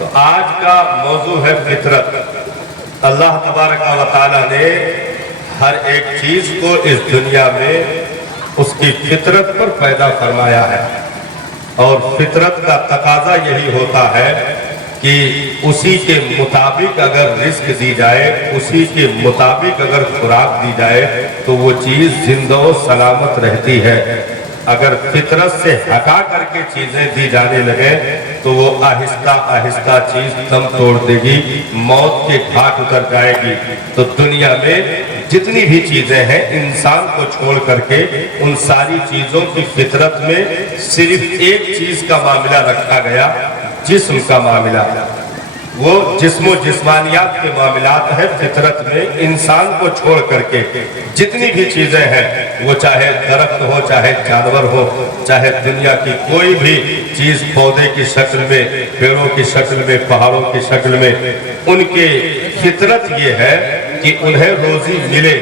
تو آج کا موضوع ہے فطرت۔ اللہ تبارک و تعالیٰ نے ہر ایک چیز کو اس دنیا میں اس کی فطرت پر پیدا فرمایا ہے، اور فطرت کا تقاضا یہی ہوتا ہے کہ اسی کے مطابق اگر رزق دی جائے، اسی کے مطابق اگر خوراک دی جائے تو وہ چیز زندہ و سلامت رہتی ہے۔ اگر فطرت سے ہٹا کر کے چیزیں دی جانے لگے تو وہ آہستہ آہستہ چیز دم توڑ دے گی، موت کے گھاٹ اتر جائے گی۔ تو دنیا میں جتنی بھی چیزیں ہیں، انسان کو چھوڑ کر کے ان ساری چیزوں کی فطرت میں صرف ایک چیز کا معاملہ رکھا گیا، جسم کا معاملہ۔ وہ جسم و جسمانیات کے معاملات ہیں فطرت میں، انسان کو چھوڑ کر کے جتنی بھی چیزیں ہیں، وہ چاہے درخت ہو، چاہے جانور ہو، چاہے دنیا کی کوئی بھی چیز پودے کی شکل میں، پیڑوں کی شکل میں، پہاڑوں کی شکل میں، ان کے فطرت یہ ہے کہ انہیں روزی ملے،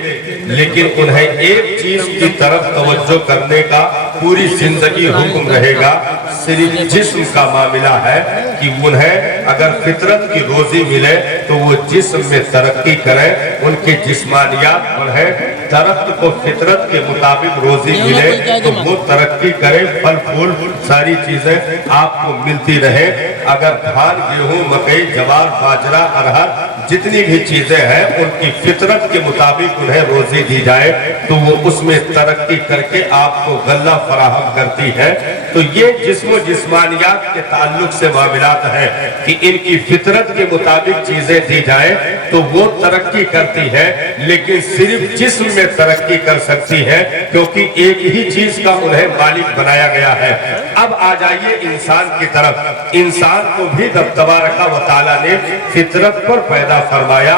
لیکن انہیں ایک چیز کی طرف توجہ کرنے کا پوری زندگی حکم رہے گا۔ صرف جسم کا معاملہ ہے کہ انہیں اگر فطرت کی روزی ملے تو وہ جسم میں ترقی کریں، ان کی جسمانیات بڑھیں، درخت کو فطرت کے مطابق روزی ملے تو وہ ترقی کرے، پھل پھول ساری چیزیں آپ کو ملتی رہے۔ اگر دھان، گیہوں، مکئی، جوار، باجرہ، ارہر جتنی بھی چیزیں ہیں ان کی فطرت کے مطابق انہیں روزی دی جائے تو وہ اس میں ترقی کر کے آپ کو غلہ فراہم کرتی ہے۔ تو یہ جسم و جسمانیات کے تعلق سے معاملات ہیں کہ ان کی فطرت کے مطابق چیزیں دی جائیں تو وہ ترقی کرتی ہے، لیکن صرف جسم میں ترقی کر سکتی ہے کیونکہ ایک ہی چیز کا انہیں مالک بنایا گیا ہے۔ اب آ جائیے انسان کی طرف۔ انسان کو بھی رب تبارک و تعالیٰ نے فطرت پر پیدا فرمایا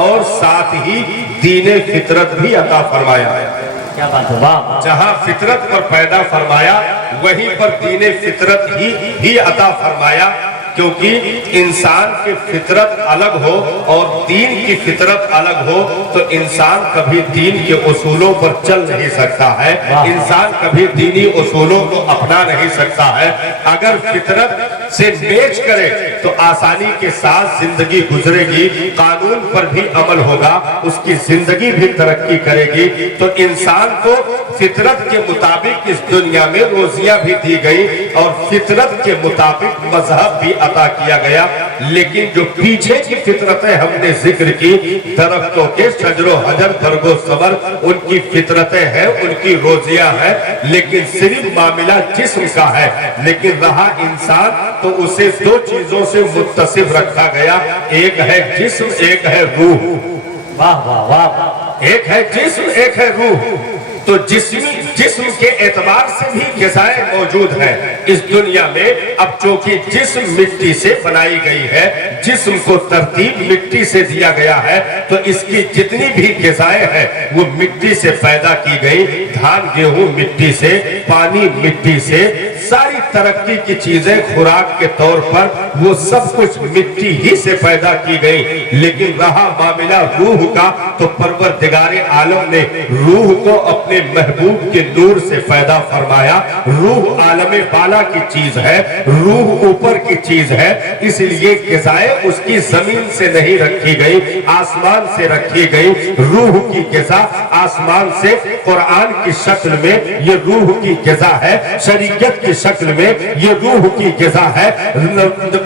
اور ساتھ ہی دین فطرت بھی عطا فرمایا۔ کیا بات ہے، واہ! جہاں فطرت پر پیدا فرمایا وہیں پر دین فطرت ہی عطا فرمایا، کیونکہ انسان کی فطرت الگ ہو اور دین کی فطرت الگ ہو تو انسان کبھی دین کے اصولوں پر چل نہیں سکتا ہے، انسان کبھی دینی اصولوں کو اپنا نہیں سکتا ہے۔ اگر فطرت سے میچ کرے تو آسانی کے ساتھ زندگی گزرے گی، قانون پر بھی عمل ہوگا، اس کی زندگی بھی ترقی کرے گی۔ تو انسان کو فطرت کے مطابق اس دنیا میں روزیاں بھی دی گئی اور فطرت کے مطابق مذہب بھی عطا کیا گیا، لیکن جو پیچھے کی فطرتیں ہم نے ذکر کی، درختوں کے شجر و حجر، برگ و ثمر، ان کی فطرتیں ہیں، ان کی روزیاں ہیں، لیکن صرف معاملہ جسم کا ہے۔ لیکن رہا انسان تو اسے دو چیزوں سے متصف رکھا گیا، ایک ہے جسم، ایک ہے روح۔ واہ واہ واہ! ایک ہے جسم، ایک ہے روح۔ تو جسم کے اعتبار سے بھی غذائیں موجود ہیں اس دنیا میں۔ اب چونکہ جسم مٹی سے بنائی گئی ہے، جسم کو ترتیب مٹی سے دیا گیا ہے، تو اس کی جتنی بھی غذائیں ہیں وہ مٹی سے پیدا کی گئی۔ دھان، گیہوں مٹی سے، پانی مٹی سے، ساری ترقی کی چیزیں خوراک کے طور پر وہ سب کچھ مٹی ہی سے پیدا کی گئی۔ لیکن رہا معاملہ روح کا تو پروردگار عالم نے روح کو اپنے محبوب کے نور سے پیدا فرمایا۔ روح عالم بالا کی چیز ہے، روح اوپر کی چیز ہے، اس لیے غذائیں اس کی زمین سے نہیں رکھی گئی، آسمان سے رکھی گئی۔ روح کی غذا آسمان سے قرآن کی شکل میں یہ روح کی غذا ہے، شریعت کی شکل میں یہ روح کی غذا ہے،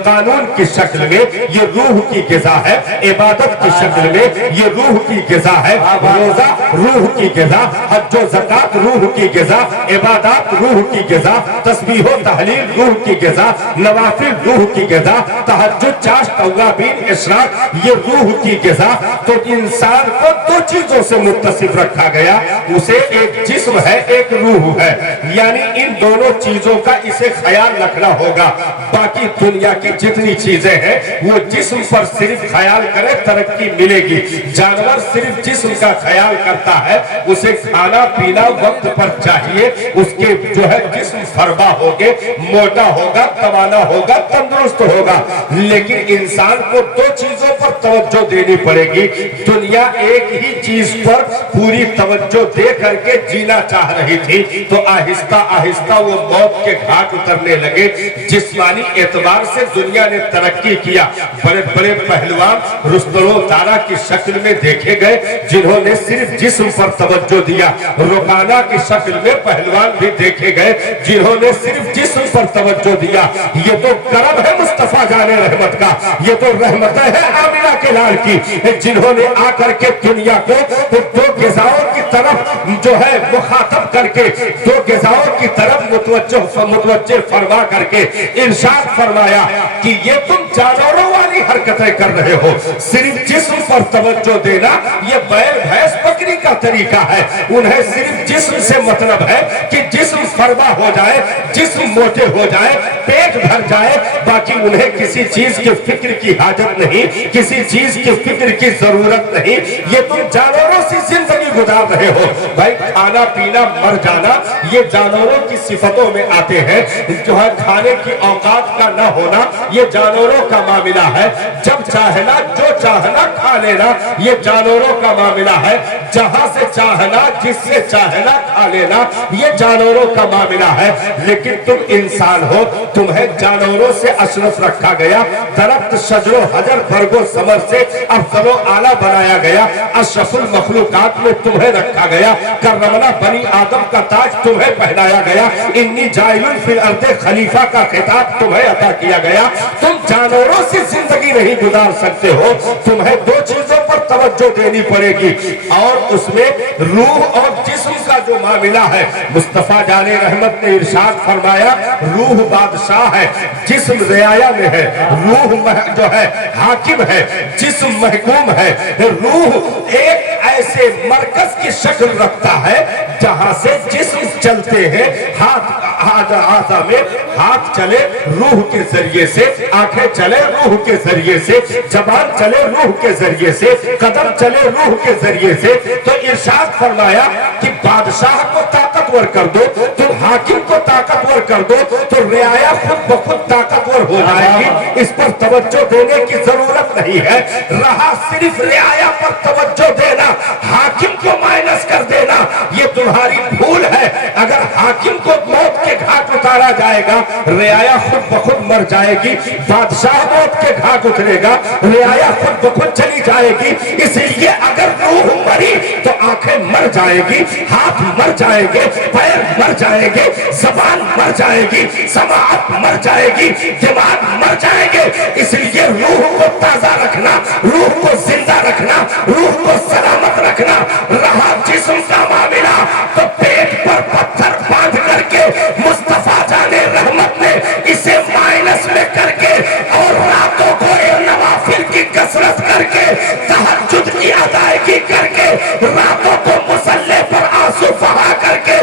قانون کی شکل میں یہ روح کی غذا ہے، عبادت کی شکل میں یہ روح کی غذا ہے، روزہ روح کی غذا، حج و زکات روح کی غذا، عبادات روح کی غذا، تسبیح و تحلیل روح کی غذا، نوافل روح کی غذا، تہجد، چاشت، توابین، اشراق یہ روح کی غذا۔ تو انسان کو دو چیزوں سے متصف رکھا گیا، اسے ایک جسم ہے، ایک روح ہے، یعنی ان دونوں چیزوں کا اسے خیال رکھنا ہوگا۔ باقی دنیا کی جتنی چیزیں ہیں وہ جسم پر صرف خیال کرے ترقی ملے گی۔ جانور صرف جسم کا خیال کرتا ہے، اسے کھانا پینا وقت پر چاہیے، اس کے جو ہے جسم فربا ہوگے، موٹا ہوگا، توانا ہوگا، تندرست ہوگا۔ لیکن इंसान को दो चीजों पर तवज्जो देनी पड़ेगी। दुनिया एक ही चीज पर पूरी तवज्जो दे करके जीना चाह रही थी, तो आहिस्ता आहिस्ता वो मौत के घाट उतरने लगे। जिस्मानी एतबार से दुनिया ने तरक्की किया। बड़े बड़े पहलवान रुस्तम तारा की शक्ल में देखे गए जिन्होंने सिर्फ जिस्म पर तवज्जो दिया। रुकाना की शक्ल में पहलवान भी देखे गए जिन्होंने सिर्फ जिस्म पर तवज्जो दिया। ये तो करम है मुस्तफा जाने रहमत का, ये तो रहमत है आमिना के लाल की, जिन्होंने आकर के दुनिया को दो गिज़ाओं की तरफ जो है मुखातब करके, दो गिज़ाओं की तरफ मुतवज्जह फरमा करके इरशाद फरमाया कि ये तुम जानवरों वाली हरकतें कर रहे हो। सिर्फ जिस्म पर तवज्जो देना ये बैल भैंस बकरी का तरीका है। उन्हें सिर्फ जिस्म से मतलब है कि जिस्म फरमा हो जाए, जिस्म मोटे हो जाए, पेट भर जाए, बाकी उन्हें किसी चीज की फिक्र की हाजत नहीं, किसी चीज की फिक्र की जरूरत नहीं। ये तुम जानवरों से जिंदगी गुजार रहे हो। भाई खाना पीना मर जाना ये जानवरों की सिफतों में आते हैं। जो है खाने की औकात का न होना ये जानवरों का मामला है। जब चाहना जो चाहना खा लेना ये जानवरों का मामला है। जहां से चाहना जिससे चाहना खा लेना ये जानवरों का मामला है। लेकिन तुम इंसान हो, तुम्हें जानवरों से अशरफ रखा गया। दरख्त शजरो हजर बरगो समर से अफजलो आला बनाया गया। अशरफुल मखलूकात में तुम्हें रखा गया। करमना बनी आदम का ताज तुम्हें पहनाया गया। इन्नी जाइलुन फिल अर्दे खलीफा का खिताब तुम्हें अता किया गया। तुम जानवरों से जिंदगी नहीं गुजार सकते हो। तुम्हें दो चीजों पर तवज्जो देनी पड़ेगी और उसमें रूह और जिस्म का जो मामला है, मुस्तफा जाने रहमत ने इरशाद फरमाया रूह बादशाह है, जिस्म रियाया में है। रूह जो है हाकिम है, जिस्म महकूम है। रूह एक ऐसे मरकज की शक्ल रखता है जहां से जिस्म चलते हैं। हाथ में हाथ चले रूह के जरिए से, आंखें चले रूह के जरिए से, जबान चले रूह के जरिए से, कदम चले रूह के जरिए से। तो इरशाद फरमाया कि बादशाह को ताकतवर कर दो, तुम हाकिम को ताकतवर कर दो, तो रियाया खुद ब खुद ताकतवर हो जाएगी। इस पर तवज्जो देने की जरूरत नहीं है। रहा सिर्फ रियाया पर तवज्जो देना, हाकिम को माइनस कर देना, ये तुम्हारी भूल है। अगर हाकिम को मौत के घाट उतारा जाएगा, रियाया खुद ब खुद मर जाएगी। बादशाह मौत के घाट उतरेगा, रियाया खुद ब खुद चली जाएगी। इसलिए अगर रूह मरी तो आंखें मर जाएगी, हाथ मर जाएंगे, पैर मर जाएंगे, जबान मर जाएगी, समाअत मर जाएगी, दिमाग मर जाएंगे। इसलिए रूह को ताजा रखना, रूह को जिंदा रखना, रूह को सलामत रखना। रहा जिस्म का मामला तो पेट पर पत्थर बांध करके मुस्तफा जाने रहमत ने इसे माइनस में करके और रातों को नवाफिल की कसरत करके, तहज्जुद की अदायगी करके, रातों को मुसल्ले पर आंसू बहा करके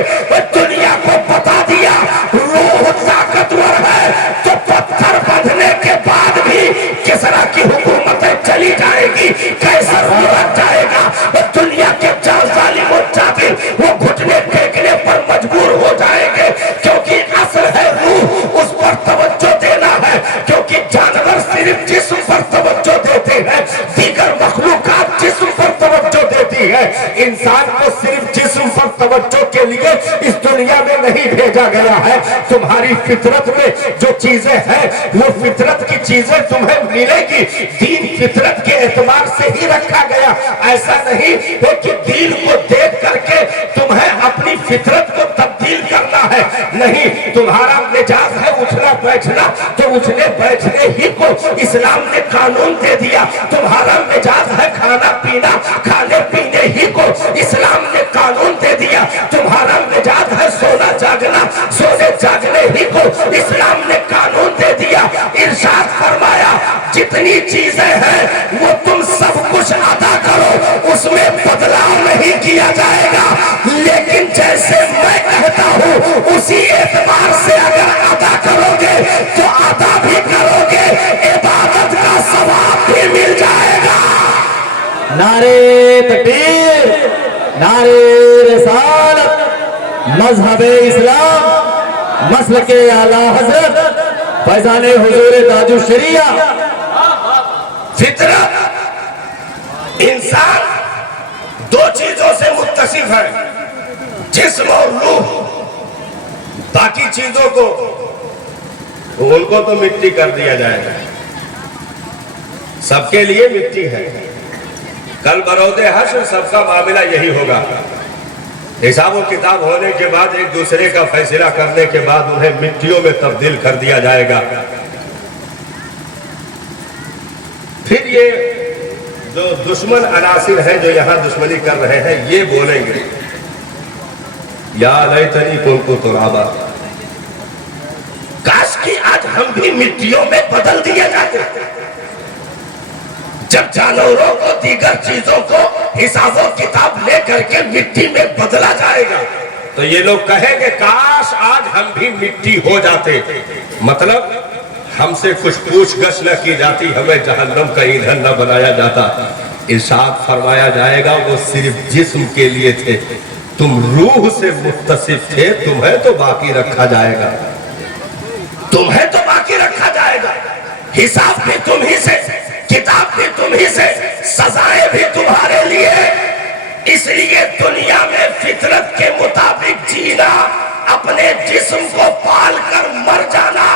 दुनिया को बता दिया रूह ताकतवर है। तो पत्थर बंधने के बाद भी किसरा की हुकूमतें चली जाएगी, कैसर लग जाएगा। दुनिया के जालिम और जाबिर वो घुटने टेकने पर मजबूर हो जाएंगे, क्योंकि असल है रूह, उस पर तवज्जो देना है। क्योंकि जानवर सिर्फ जिस्म पर तवज्जो देते हैं, दीगर मखलूकात जिस्म पर तवज्जो देती है। इंसान को सिर्फ जिस्म पर तवज्जो के लिए इस दुनिया में नहीं भेजा गया है। तुम्हारी फितरत में जो चीजें हैं वो फितरत की चीजें तुम्हें मिलेगी। दीन फितरत के एतबार से ही रखा गया। ऐसा नहीं है कि दीन को देख करके तुम्हें अपनी फितरत को तब्दील करना है। नहीं, तुम्हारा मिजाज है उठना बैठना, तो उठने बैठने ही को इस्लाम ने कानून दे दिया। तुम्हारा मिजाज है खाना पीना, खाने पीने ही को इस्लाम ने कानून दे दिया। तुम्हारा मिजाज है सोना जागना, सोने जागने ही को इस्लाम ने कानून दे दिया। इरशाद फरमाया जितनी चीजें हैं वो तुम सब कुछ अदा करो, उसमें बदलाव नहीं किया जाएगा। लेकिन जैसे मैं कहता हूँ उसी एतबार से अगर अदा करोगे तो अदा भी करोगे, इबादत का सवाब भी मिल जाएगा। नारे तकबीर, नारे रिसालत, मजहबे इस्लाम, मसलके आला हजरत फैजाने हुजूर ताजुश शरिया فطرت انسان دو چیزوں سے متصف ہے، جسم اور روح۔ باقی چیزوں کو ان کو تو مٹی کر دیا جائے گا، سب کے لیے مٹی ہے۔ کل برود حشر سب کا معاملہ یہی ہوگا، حساب و کتاب ہونے کے بعد ایک دوسرے کا فیصلہ کرنے کے بعد انہیں مٹیوں میں تبدیل کر دیا جائے گا۔ پھر یہ جو دشمن عناصر ہیں جو یہاں دشمنی کر رہے ہیں یہ بولیں گے یا لیتنی کنت ترابا، کاش کہ آج ہم بھی مٹیوں میں بدل دیے جاتے۔ جب جانوروں کو دیگر چیزوں کو حساب و کتاب لے کر کے مٹی میں بدلا جائے گا تو یہ لوگ کہیں گے کاش آج ہم بھی مٹی ہو جاتے، مطلب ہم سے کچھ پوچھ گچھ نہ کی جاتی، ہمیں جہنم کا ایندھن نہ بنایا جاتا۔ ارشاد فرمایا جائے گا وہ صرف جسم کے لیے تھے، تم روح سے متصف تھے، تمہیں تو باقی رکھا جائے گا، تمہیں تو باقی رکھا جائے گا، حساب بھی تم ہی سے، کتاب بھی تم ہی سے، سزائیں بھی تمہارے لیے۔ اس لیے دنیا میں فطرت کے مطابق جینا، اپنے جسم کو پال کر مر جانا،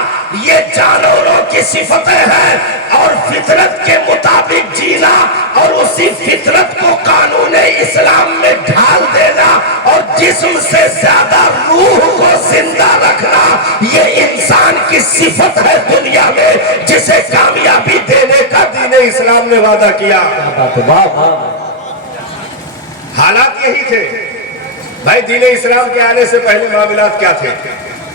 یہ جانوروں کی صفتیں ہیں، اور فطرت کے مطابق جینا اور اسی فطرت کو قانون اسلام میں ڈھال دینا اور جسم سے زیادہ روح کو زندہ رکھنا، یہ انسان کی صفت ہے دنیا میں، جسے کامیابی دینے کا دین اسلام نے وعدہ کیا۔ حالات یہی تھے بھائی، دین اسلام کے آنے سے پہلے معاملات کیا تھے؟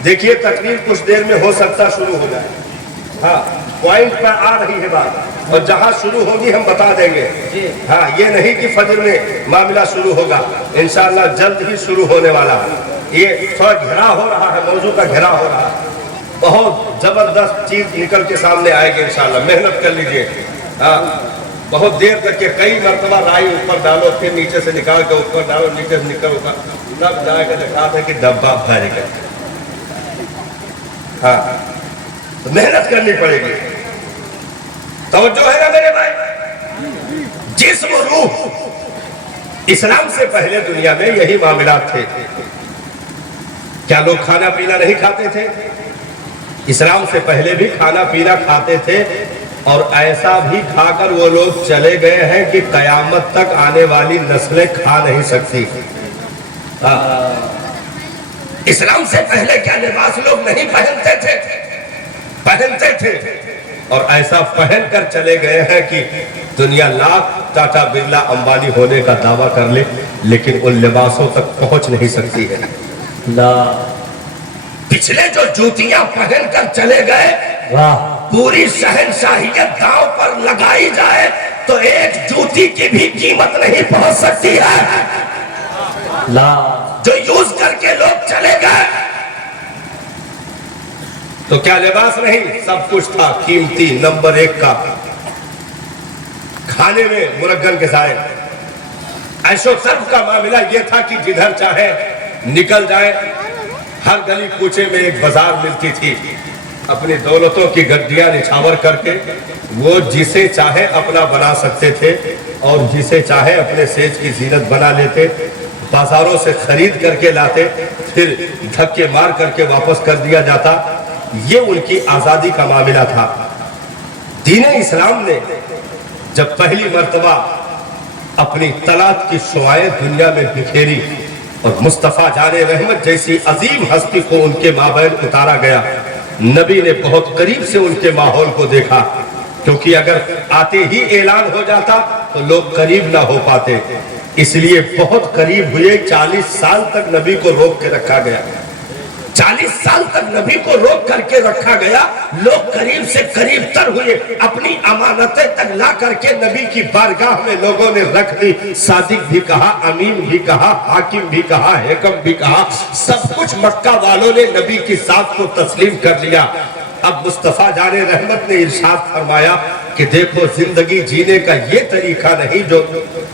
دیکھیے تقریر کچھ دیر میں ہو سکتا شروع ہو جائے، ہاں پوائنٹ پر آ رہی ہے بات، اور جہاں شروع ہوگی ہم بتا دیں گے۔ ہاں یہ نہیں کہ فجر میں معاملہ شروع ہوگا، انشاءاللہ جلد ہی شروع ہونے والا ہے۔ یہ تھوڑا گھرا ہو رہا ہے، موضوع کا گھرا ہو رہا ہے، بہت زبردست چیز نکل کے سامنے آئے گی انشاءاللہ، محنت کر لیجئے۔ ہاں بہت دیر تک کے کئی مرتبہ رائی اوپر ڈالو، پھر نیچے سے نکال کے اوپر ڈالو، نیچے سے نکل اوپر، تب جا کے دکھا ہے کہ ڈبہ بھر گیا۔ ہاں محنت کرنی پڑے گی، توجہ ہے نا میرے بھائی؟ جسم و روح، اسلام سے پہلے دنیا میں یہی معاملات تھے۔ کیا لوگ کھانا پینا نہیں کھاتے تھے؟ اسلام سے پہلے بھی کھانا پینا کھاتے تھے، اور ایسا بھی کھا کر وہ لوگ چلے گئے ہیں کہ قیامت تک آنے والی نسلیں کھا نہیں سکتی۔ اسلام سے پہلے کیا لباس لوگ نہیں پہنتے تھے؟ پہنتے تھے، اور ایسا پہن کر چلے گئے ہیں کہ دنیا لاکھ ٹاٹا برلا امبانی ہونے کا دعویٰ کر لے لیکن ان لباسوں تک پہنچ نہیں سکتی ہے۔ پچھلے جو جوتیاں پہن کر چلے گئے، پوری شہنشاہیت داؤں پر لگائی جائے تو ایک جوتی کی بھی قیمت نہیں پہنچ سکتی ہے۔ جو یوز کر کے لوگ چلے گئے تو کیا لباس نہیں، سب کچھ تھا قیمتی نمبر 1 کا، کھانے میں مرغن کے سائے، عیش و سرف کا معاملہ یہ تھا کہ جدھر چاہے نکل جائے، ہر گلی کوچے میں ایک بازار ملتی تھی، اپنی دولتوں کی گڈیاں نچھاور کر کے وہ جسے چاہے اپنا بنا سکتے تھے اور جسے چاہے اپنے سیج کی زینت بنا لیتے، بازاروں سے خرید کر کے لاتے، پھر دھکے مار کر کے واپس کر دیا جاتا۔ یہ ان کی آزادی کا معاملہ تھا۔ دین اسلام نے جب پہلی مرتبہ اپنی طلعت کی شعائیں دنیا میں بکھیری اور مصطفیٰ جان رحمت جیسی عظیم ہستی کو ان کے مابین اتارا گیا، نبی نے بہت قریب سے ان کے ماحول کو دیکھا، کیونکہ اگر آتے ہی اعلان ہو جاتا تو لوگ قریب نہ ہو پاتے، اس لیے بہت قریب ہوئے، 40 سال تک نبی کو روک کے رکھا گیا، 40 سال تک نبی کو روک کر کے رکھا گیا، لوگ قریب سے قریب تر ہوئے، اپنی امانتیں تک لا کر کے نبی کی بارگاہ میں لوگوں نے رکھ دی، صادق بھی کہا، امین بھی کہا، حاکم بھی کہا، حکم بھی کہا، سب کچھ مکہ والوں نے نبی کی ذات کو تسلیم کر لیا۔ اب مصطفیٰ جان رحمت نے ارشاد فرمایا کہ دیکھو زندگی جینے کا یہ طریقہ نہیں جو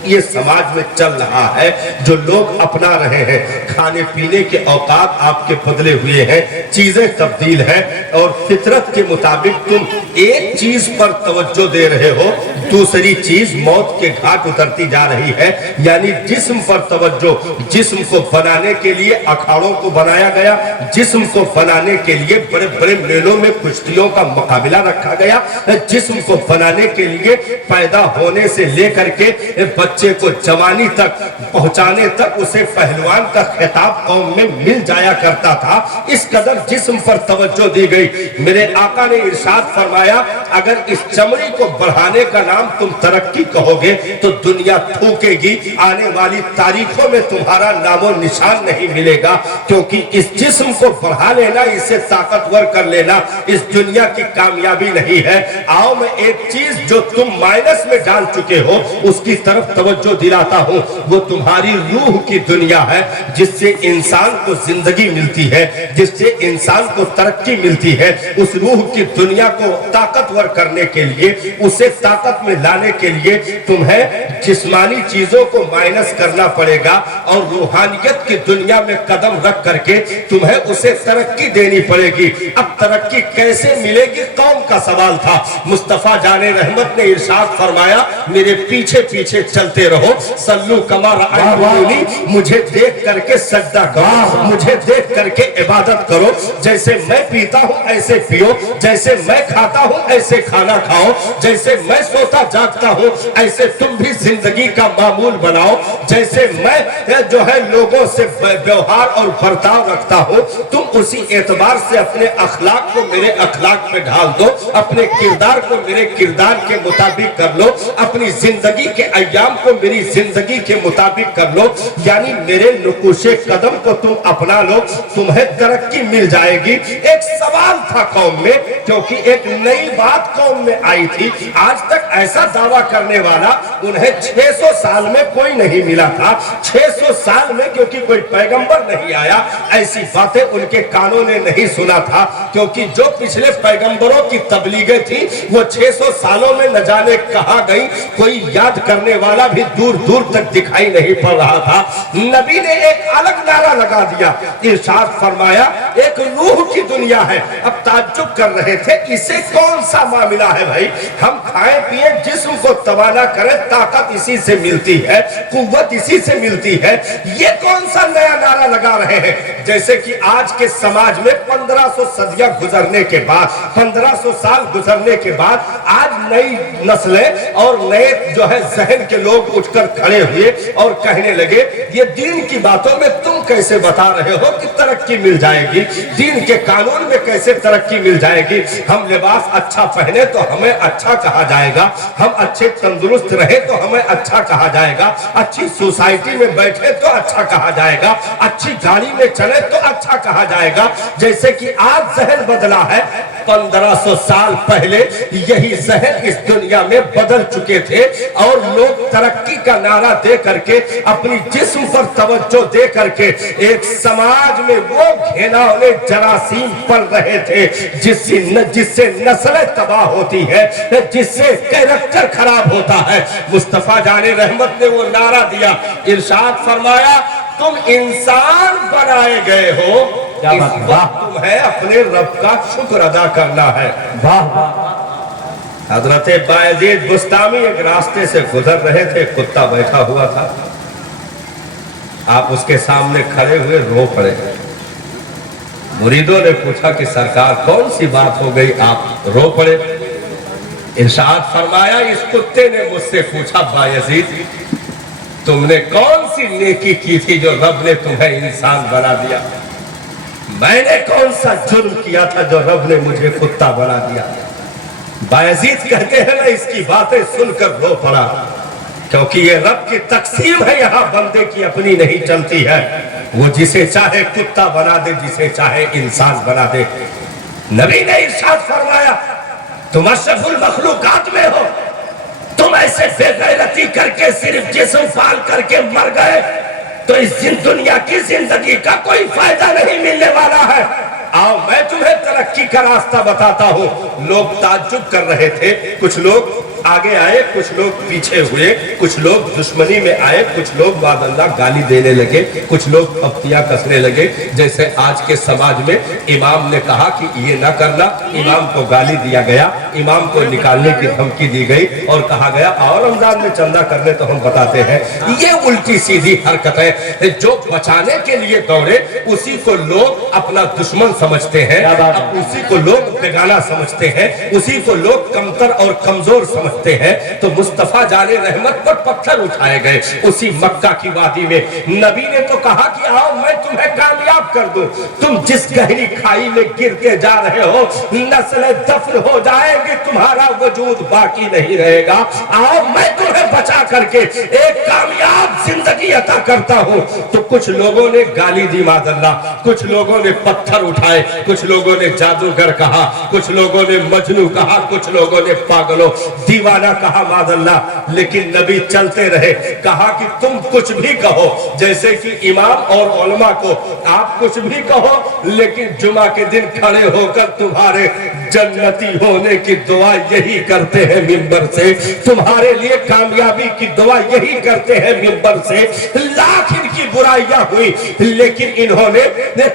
یہ سماج میں چل رہا ہے، جو لوگ اپنا رہے ہیں، کھانے پینے کے اوقات آپ کے بدلے ہوئے ہیں، چیزیں تبدیل ہیں، اور فطرت کے مطابق تم ایک چیز پر توجہ دے رہے ہو، दूसरी चीज मौत के घाट उतरती जा रही है, यानी जिस्म पर तवज्जो। जिस्म को बनाने के लिए अखाड़ों को बनाया गया, जिस्म को बनाने के लिए बड़े बड़े मेलों में कुश्तियों का मुकाबला रखा गया, जिस्म को बनाने के लिए पैदा होने से लेकर के बच्चे को जवानी तक पहुंचाने तक उसे पहलवान का खिताब कौम में मिल जाया करता था। इस कदर जिस्म पर तवज्जो दी गई। मेरे आका ने इरशाद फरमाया, अगर इस चमड़ी को बढ़ाने का नाम तुम तरक्की कहोगे तो दुनिया थूकेगी, आने वाली तारीखों में तुम्हारा नामो निशान नहीं मिलेगा, क्योंकि इस जिस्म को बढ़ा लेना, इसे ताकतवर कर लेना इस दुनिया की कामयाबी नहीं है। आओ मैं एक चीज जो तुम माइनस में डाल चुके हो उसकी तरफ तवज्जो दिलाता हूं। वो तुम्हारी रूह की दुनिया है, जिससे इंसान को जिंदगी मिलती है, जिससे इंसान को तरक्की मिलती है। उस रूह की दुनिया को ताकतवर करने के लिए, उसे ताकत में लाने के लिए तुम्हें जिस्मानी चीजों को माइनस करना पड़ेगा और रूहानियत की दुनिया में कदम रख करके तुम्हें उसे तरक्की देनी पड़ेगी। अब तरक्की कैसे मिलेगी, कौम का सवाल था। मुस्तफा जाने रहमत ने इरशाद फरमाया, मेरे पीछे पीछे चलते रहो, सल्लू कमा रअयतमूनी, मुझे देख करके सजदा करो, मुझे देख करके इबादत करो। जैसे मैं पीता हूँ ऐसे पियो, जैसे मैं खाता हूँ ऐसे खाना खाओ, जैसे मैं सोता जागता हूँ ऐसे तुम भी जिंदगी का मामूल बनाओ। जैसे मैं जो है लोगों से व्यवहार और बर्ताव रखता हूँ, तुम उसी एतबार से अपने अखलाक को मेरे अखलाक में ढाल दो, अपने किरदार को मेरे किरदार के मुताबिक कर लो, अपनी जिंदगी के अय्याम को मेरी जिंदगी के मुताबिक कर लो, यानी मेरे नुकुशे कदम को तुम अपना लो, तुम्हें तरक्की मिल जाएगी। एक सवाल था कौम में, क्योंकि एक नई बात कौम में आई थी। आज तक ऐसा दावा करने वाला उन्हें 600 साल में कोई नहीं मिला था। 600 साल में क्योंकि कोई पैगंबर नहीं आया, ऐसी बातें उनके कानों ने नहीं सुना था, क्योंकि जो पिछले पैगंबरों की तबलीगें थी वो 600 सालों में न जाने कहां गई, कोई याद करने वाला भी दूर दूर तक दिखाई नहीं पड़ रहा था। नबी ने एक अलग नारा लगा दिया, इरशाद फरमाया, एक रूह की दुनिया है। अब ताज्जुब कर रहे थे, इसे कौन सा मामला है भाई, हम खाएं पिए जिस्म को तवाना करें, ताकत इसी से मिलती है, कुव्वत इसी से मिलती है, ये कौन सा नया नारा लगा रहे हैं। जैसे कि आज के समाज में 1500 सदियां गुजरने के बाद, 1500 साल गुजरने के बाद आज नई नस्लें और नए जो है जहन के लोग उठकर खड़े हुए और कहने लगे, ये दीन की बातों में तुम कैसे बता रहे हो कि तरक्की मिल जाएगी, दीन के कानून में कैसे तरक्की मिल जाएगी। हम लिबास अच्छा पहने तो हमें अच्छा कहा जाएगा, हम अच्छे तंदुरुस्त रहे तो हमें अच्छा कहा जाएगा, अच्छी सोसाइटी में बैठे तो अच्छा कहा जाएगा, अच्छी गाड़ी में चले तो अच्छा कहा जाएगा। जैसे कि आज जहन बदला है, 1500 साल पहले यही जहन इस दुनिया में बदल चुके थे और लोग तरक्की का नारा दे करके, अपनी जिस्म पर तवज्जो दे करके एक समाज में वो घिनौने जरासीम पल रहे थे जिससे नस्लें तबाह होती है, जिससे कैरेक्टर खराब होता है। मुस्तफा जाने रहमत ने वो नारा दिया, इरशाद फरमाया, तुम इंसान बनाए गए हो, इस वक्त तुम्हें अपने रब का शुक्र अदा करना है। हजरत बायजीद बुस्तामी एक रास्ते से गुजर रहे थे, कुत्ता बैठा हुआ था, आप उसके सामने खड़े हुए रो पड़े। मुरीदों ने पूछा कि सरकार कौन सी बात हो गई आप रो पड़े। इरशाद फरमाया, इस कुत्ते ने मुझसे पूछा, बायजीद तुमने कौन सी नेकी की थी जो रब ने तुम्हें इंसान बना दिया, मैंने कौन सा जुर्म किया था जो रब ने मुझे कुत्ता बना दिया। बायजीद कहते हैं ना, इसकी बातें सुनकर रो पड़ा, क्योंकि ये रब की तकसीम है, यहाँ बंदे की अपनी नहीं चलती है। वो जिसे चाहे कुत्ता बना दे, जिसे चाहे इंसान बना दे। नबी ने इरशाद फरमाया, तुम अशरफुल मखलूकात में हो, तुम ऐसे बेगैरती करके सिर्फ जिस्म फाल करके मर गए तो इस दुनिया की जिंदगी का कोई फायदा नहीं मिलने वाला है। आओ मैं तुम्हें तरक्की का रास्ता बताता हूँ। लोग ताज्जुब कर रहे थे, कुछ लोग आगे आए, कुछ लोग पीछे हुए, कुछ लोग दुश्मनी में आए, कुछ लोग मादल्ला गाली देने लगे, कुछ लोग पत्तियां कसने लगे। जैसे आज के समाज में इमाम ने कहा कि ये ना करना, इमाम को गाली दिया गया, इमाम को निकालने की धमकी दी गई और कहा गया और रमजान में चंदा करने तो हम बताते हैं। ये उल्टी सीधी हरकतें, जो बचाने के लिए दौड़े उसी को लोग अपना दुश्मन समझते हैं, उसी को लोग बेगाना समझते हैं, उसी को लोग कमतर और कमजोर समझते हैं। तो मुस्तफा जाने रहमत पर पत्थर उठाए गए उसी मक्का की वादी में। नबी ने तो कहा कि आओ मैं तुम्हें कामयाब कर दूं, तुम जिस गहरी खाई में गिरते जा रहे हो, नस्लें दफन हो जाएंगी, तुम्हारा वजूद बाकी नहीं रहेगा। आओ मैं तुम्हें बचा करके एक कामयाब जिंदगी अता करता हूं। तो कुछ लोगों ने गाली दी मादल्ला, कुछ लोगों ने पत्थर उठाए, कुछ लोगों ने जादूगर कहा, कुछ लोगों ने मजनू कहा, कुछ लोगों ने पागलों दीवाना कहा मादल्ला। लेकिन नबी चलते रहे, कहा कि तुम कुछ भी कहो, जैसे कि इमाम और उलमा को आप कुछ भी कहो, लेकिन जुमा के दिन खड़े होकर तुम्हारे जन्नती होने की दुआ यही करते हैं मिंबर से, तुम्हारे लिए कामयाबी की दुआ यही करते हैं मिंबर से। लाख इनकी बुराइयां हुई, लेकिन इन्होंने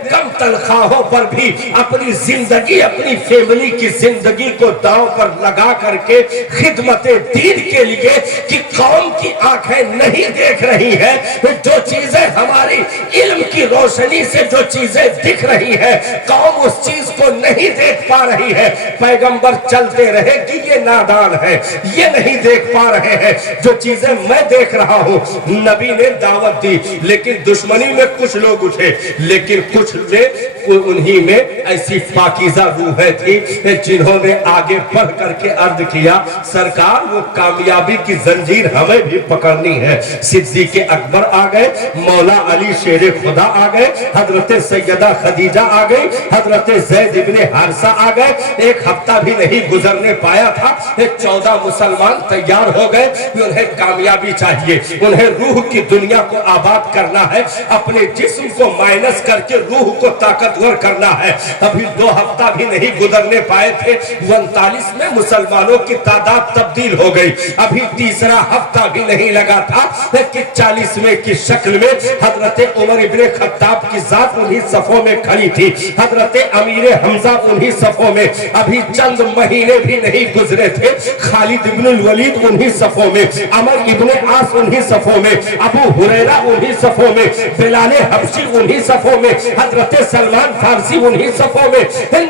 कम तनख्वाहों पर भी अपनी जिंदगी, अपनी फैमिली की जिंदगी को दांव पर लगा करके खिदमत दीन के लिए कि कौम की आंखें नहीं देख रही है, जो चीजें हमारी इल्म की रोशनी से जो चीजें दिख रही है, कौम उस चीज को नहीं देख पा रही है। पैगंबर चलते रहे कि ये नादान है, ये नहीं देख पा रहे हैं जो चीजें मैं देख रहा हूं। नबी ने दावत दी, लेकिन दुश्मनी में कुछ लोग उठे, लेकिन कुछ ने उन्हीं में ऐसी पाकीज़ा रूहें थी जिन्होंने आगे बढ़ करके अर्ज किया, सरकार वो कामयाबी की जंजीर हमें भी पकड़नी है। सिद्दीक़ अकबर आ गए, मौला अली शेर खुदा आ गए, हजरत सैयदा खदीजा आ गई, हजरत ज़ैद इब्ने हारिसा आ गए। एक हफ्ता भी नहीं गुजरने पाया था, 14 मुसलमान तैयार हो गए। उन्हें कामयाबी चाहिए, उन्हें रूह की दुनिया को आबाद करना है, अपने जिस्म को माइनस करके रूह को ताकतवर करना है। अभी 2 हफ्ता भी नहीं गुजरने पाए थे, 39 में मुसलमानों की तादाद तब्दील हो गई। अभी तीसरा हफ्ता भी नहीं लगा था कि 40वें की शक्ल में हजरत उमर इब्ने खत्ताब की जात उन्हीं सफों में खड़ी थी, हजरत अमीर हमजा उन्हीं सफों में। अभी चंद महीने भी नहीं गुजरे थे, खालिद इब्न वलीद उन्हीं सफों में, अमर इब्ने आस उन्हीं सफों में, अबू हुरैरा उन्हीं सफों में, बिलाल हबशी उन्हीं सफों में, हजरत सलमान फारसी उन्हीं सफों में।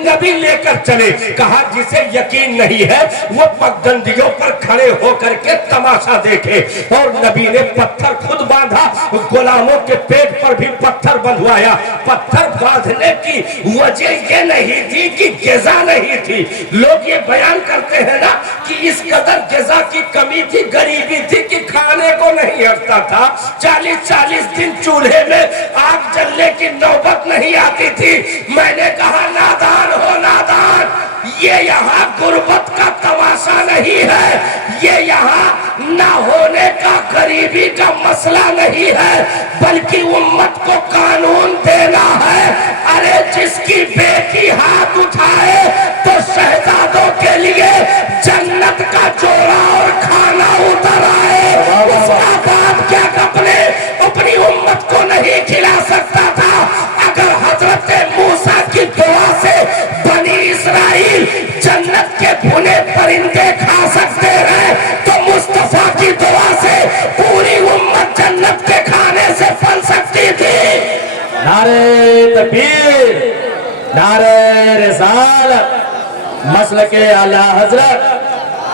नबी लेकर चले, कहा जिसे यकीन नहीं है वो पगडंडियों पर खड़े होकर के तमाशा देखे। और नबी ने पत्थर खुद बांधा, गुलामों के पेट पर भी पत्थर बंधवाया। पत्थर बांधने की वजह ये नहीं थी कि ग़िज़ा नहीं थी। लोग ये बयान करते हैं ना कि इस कदर ग़िज़ा की कमी थी, गरीबी थी कि खाने को नहीं हटता था। 40-40 दिन चूल्हे में आग जलने की नौबत नहीं आती थी। मैंने कहा नादान हो नादान, ये यहाँ गुर्बत का तमाशा नहीं है, ये यहाँ ना होने का गरीबी का मसला नहीं है, बल्कि उम्मत को कानून देना है। अरे जिसकी बेटी हाथ उठाए तो शहजादों के लिए जन्नत का जोड़ा और खाना उतर आए। उसका बाप क्या अपनी उम्मत को नहीं खिला सकता था? अगर हजरत मूसा की दुआ से बनी इस्राइल जन्नत के भुने परिंदे खा सकते हैं, तो मुस्तफा की दुआ से पूरी उम्मत जन्नत के खाने से पल सकती थी। नारे तकबीर, नारे रिसालत, मसलके आला हजरत,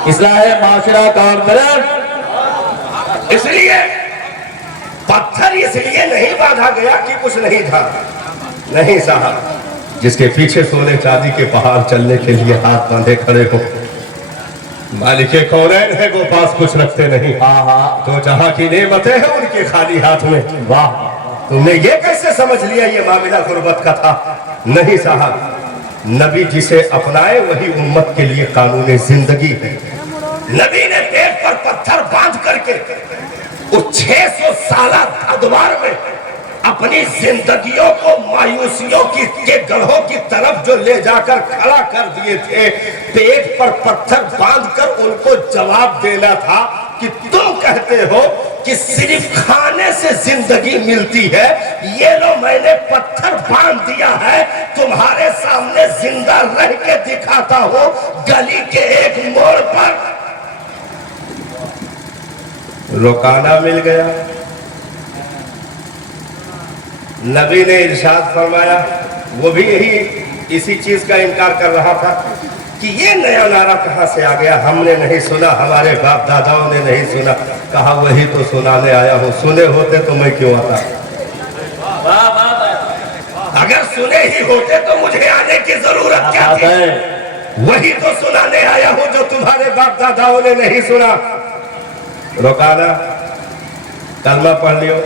इस्लाह माशरा कॉन्फ्रेंस। इसलिए पत्थर इसलिए नहीं बांधा गया कि कुछ नहीं था, नहीं साहब। जिसके पीछे सोने चांदी के पहाड़ चलने के लिए हाथ बांधे खड़े हो, मालिके कौनैन है वो पास कुछ रखते नहीं। तो जहां की नेमतें हैं उनके खाली हाथ में। वाह, तुमने ये कैसे समझ लिया ये मामला गुर्बत का था? नहीं साहब, नबी जिसे अपनाए वही उम्मत के लिए कानून जिंदगी है। नबी ने पेट पर पत्थर बांध करके उस 600 साल अदवार में اپنی زندگیوں کو مایوسیوں کے گڑھوں کی طرف جو لے جا کر کھڑا کر دیے تھے، پیٹ پر پتھر باندھ کر ان کو جواب دینا تھا کہ تم کہتے ہو کہ صرف کھانے سے زندگی ملتی ہے، یہ لو میں نے پتھر باندھ دیا ہے، تمہارے سامنے زندہ رہ کے دکھاتا ہوں گلی کے ایک موڑ پر۔ رکانا مل گیا۔ نبی نے ارشاد فرمایا، وہ بھی اسی چیز کا انکار کر رہا تھا کہ یہ نیا نعرہ کہاں سے آ گیا، ہم نے نہیں سنا، ہمارے باپ داداؤں نے نہیں سنا۔ کہا وہی تو سنانے آیا ہوں، سنے ہوتے تو میں کیوں آتا؟ اگر سنے ہی ہوتے تو مجھے آنے کی ضرورت کیا تھی؟ وہی تو سنانے آیا ہوں جو تمہارے باپ داداؤں نے نہیں سنا۔ رکانا، کلمہ پڑھ لیو،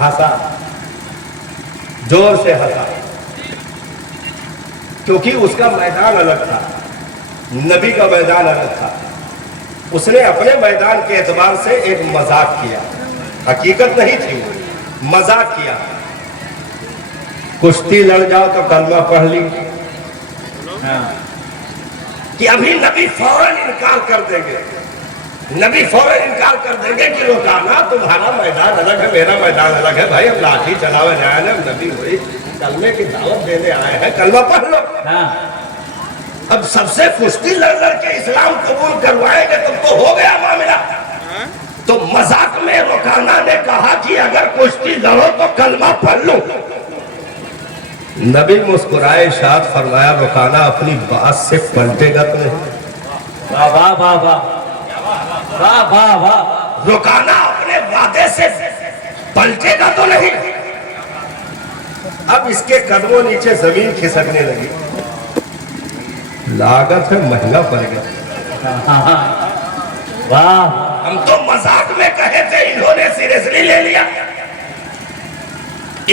ہنسا، زور سے ہنسا، کیونکہ اس کا میدان الگ تھا، نبی کا میدان الگ تھا۔ اس نے اپنے میدان کے اعتبار سے ایک مذاق کیا، حقیقت نہیں تھی، مذاق کیا۔ کشتی لڑ جاؤ تو کلمہ پڑھ لی کہ ابھی نبی فوراً انکار کر دیں گے، نبی فوراً انکار کر دیں گے کہ رکانا، تمہارا میدان الگ ہے، میرا میدان الگ ہے، بھائی اب لاٹھی چلاوے جائے نا، نبی ہوئی کلمے کی دعوت دینے آئے ہیں، کلمہ پڑھ لو۔ اب سب سے کشتی لڑ کے اسلام قبول کروائیں گے تم تو ہو گیا معاملہ۔ تو مذاق میں رکانا نے کہا کہ اگر کشتی لڑو تو کلمہ پڑھ لو۔ نبی مسکرائے، ارشاد فرمایا، رکانا اپنی بات سے پلٹے گا تو نہیں؟ واہ واہ واہ واہ واہ واہ واہ، رکانا اپنے وعدے سے پلٹے گا تو نہیں؟ اب اس کے قدموں نیچے زمین کھسکنے لگی، لاگت ہے مہنگا پڑ گیا۔ واہ، ہم تو مذاق میں کہے تھے، انہوں نے سیریسلی لے لیا۔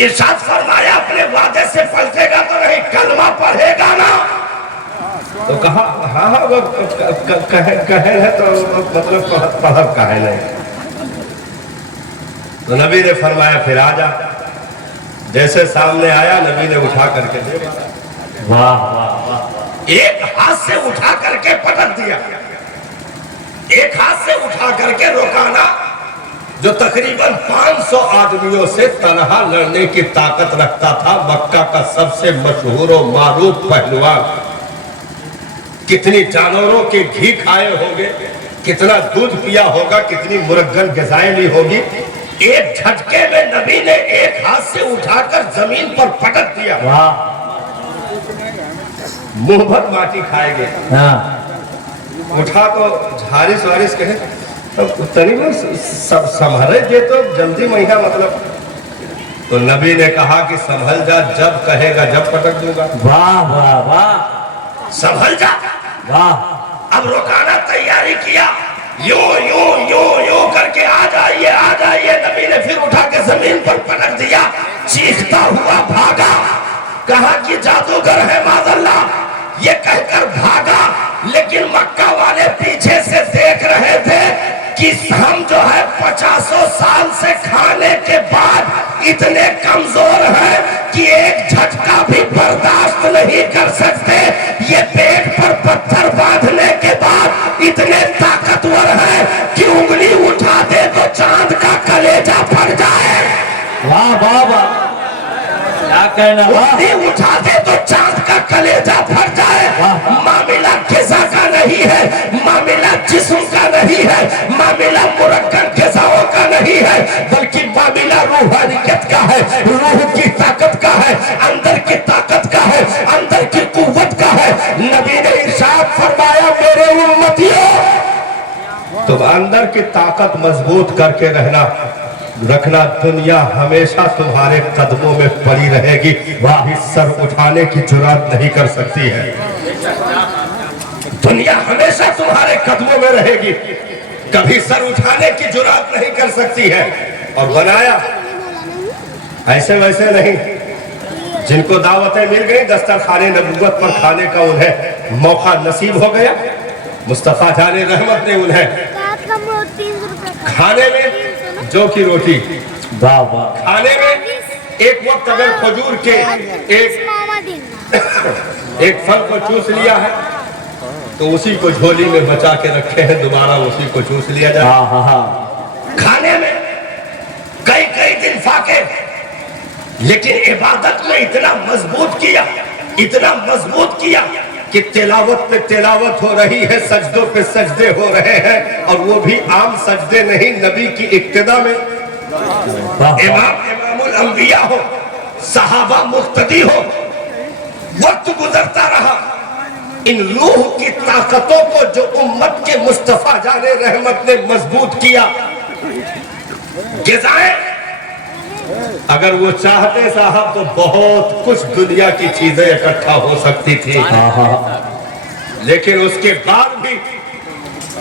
ارشاد فرمایا اپنے وعدے سے پلٹے گا تو نہیں، کلمہ پڑھے گا نا؟ تو کہا ہاں ہاں وہ کہن ہے تو مطلب پڑھب کا ہے نہیں۔ تو نبی نے فرمایا پھر آ جا۔ جیسے سامنے آیا، نبی نے اٹھا کر کے دے، واہ واہ واہ، ایک ہاتھ سے اٹھا کر کے پٹک دیا، ایک ہاتھ سے اٹھا کر کے رکانا جو تقریباً 500 آدمیوں سے تنہا لڑنے کی طاقت رکھتا تھا، مکہ کا سب سے مشہور و معروف پہلوان، کتنی جانوروں کے گھی کھائے ہوں گے، کتنا دودھ پیا ہوگا، کتنی مرغن غذائیں لی ہوگی، ایک جھٹکے میں نبی نے ایک ہاتھ سے اٹھا کر زمین پر پٹک دیا، منہ بھر ماٹی کھائے گئے۔ اٹھا تو جھارس وارس کہے اتنی وہ سنبھلے گے تو جلدی مہینہ مطلب۔ تو نبی نے کہا کہ سنبھل جا، جب کہے گا جب پٹک دوں گا۔ واہ واہ واہ، سنبھل جا۔ واہ، اب رکانا تیاری کیا، یوں یوں یوں یوں کر کے آ جائیے آ جائیے۔ نبی نے پھر اٹھا کے زمین پر پٹک دیا، چیختا ہوا بھاگا، کہا کہ جادوگر ہے معاذ اللہ، یہ کہہ کر بھاگا۔ لیکن مکہ والے پیچھے سے دیکھ رہے تھے کہ ہم جو ہے 50 سال سے کھانے کے بعد اتنے کمزور ہیں کہ ایک جھٹکا بھی برداشت نہیں کر سکتے، یہ پیٹ پر پتھر باندھنے کے بعد اتنے طاقتور ہیں کہ انگلی اٹھا دے تو چاند کا کلیجہ پھٹ جائے۔ واہ واہ واہ، کیا کہنا، انگلی اٹھا دے تو چاند کا کلیجہ پھٹ جائے۔ معاملہ غذا کا نہیں ہے، معاملہ جسم کا نہیں ہے، معاملہ مرکب غذاؤں کا نہیں ہے، بلکہ معاملہ روحانیت کا ہے، روح کی طاقت کا ہے، اندر کی طاقت کا ہے، اندر کی قوت کا ہے۔ نبی نے ارشاد فرمایا میرے امتیوں، تم اندر کی طاقت مضبوط کر کے رکھنا، دنیا ہمیشہ تمہارے قدموں میں پڑی رہے گی، وہی سر اٹھانے کی جرات نہیں کر سکتی ہے۔ دنیا ہمیشہ تمہارے قدموں میں رہے گی، کبھی سر اٹھانے کی جرات نہیں کر سکتی ہے۔ اور بنایا ایسے ویسے نہیں، جن کو دعوتیں مل گئی دسترخوان نبوت پر کھانے کا انہیں موقع نصیب ہو گیا، مصطفیٰ جان رحمت نے انہیں کھانے میں जौ की रोटी वाह वाह खाने में एक वक्त अगर खजूर के एक फल को चूस लिया है तो उसी को झोली में बचा के रखे हैं, दोबारा उसी को चूस लिया जाए। हाँ हाँ हाँ खाने में कई कई दिन फाके, लेकिन इबादत में इतना मजबूत किया कि तिलावत पे तिलावत हो रही है, सजदों पे सजदे हो रहे हैं, और वो भी आम सजदे नहीं, नबी की इक्तिदा में। इमामुल अंबिया हो, सहाबा मुक्तदी हो, वक्त गुजरता रहा, इन रूह की ताकतों को जो उम्मत के मुस्तफा जाने रहमत ने मजबूत किया, गिज़ाएं अगर वो चाहते साहब तो बहुत कुछ दुनिया की चीजें इकट्ठा हो सकती थी, लेकिन उसके बाद भी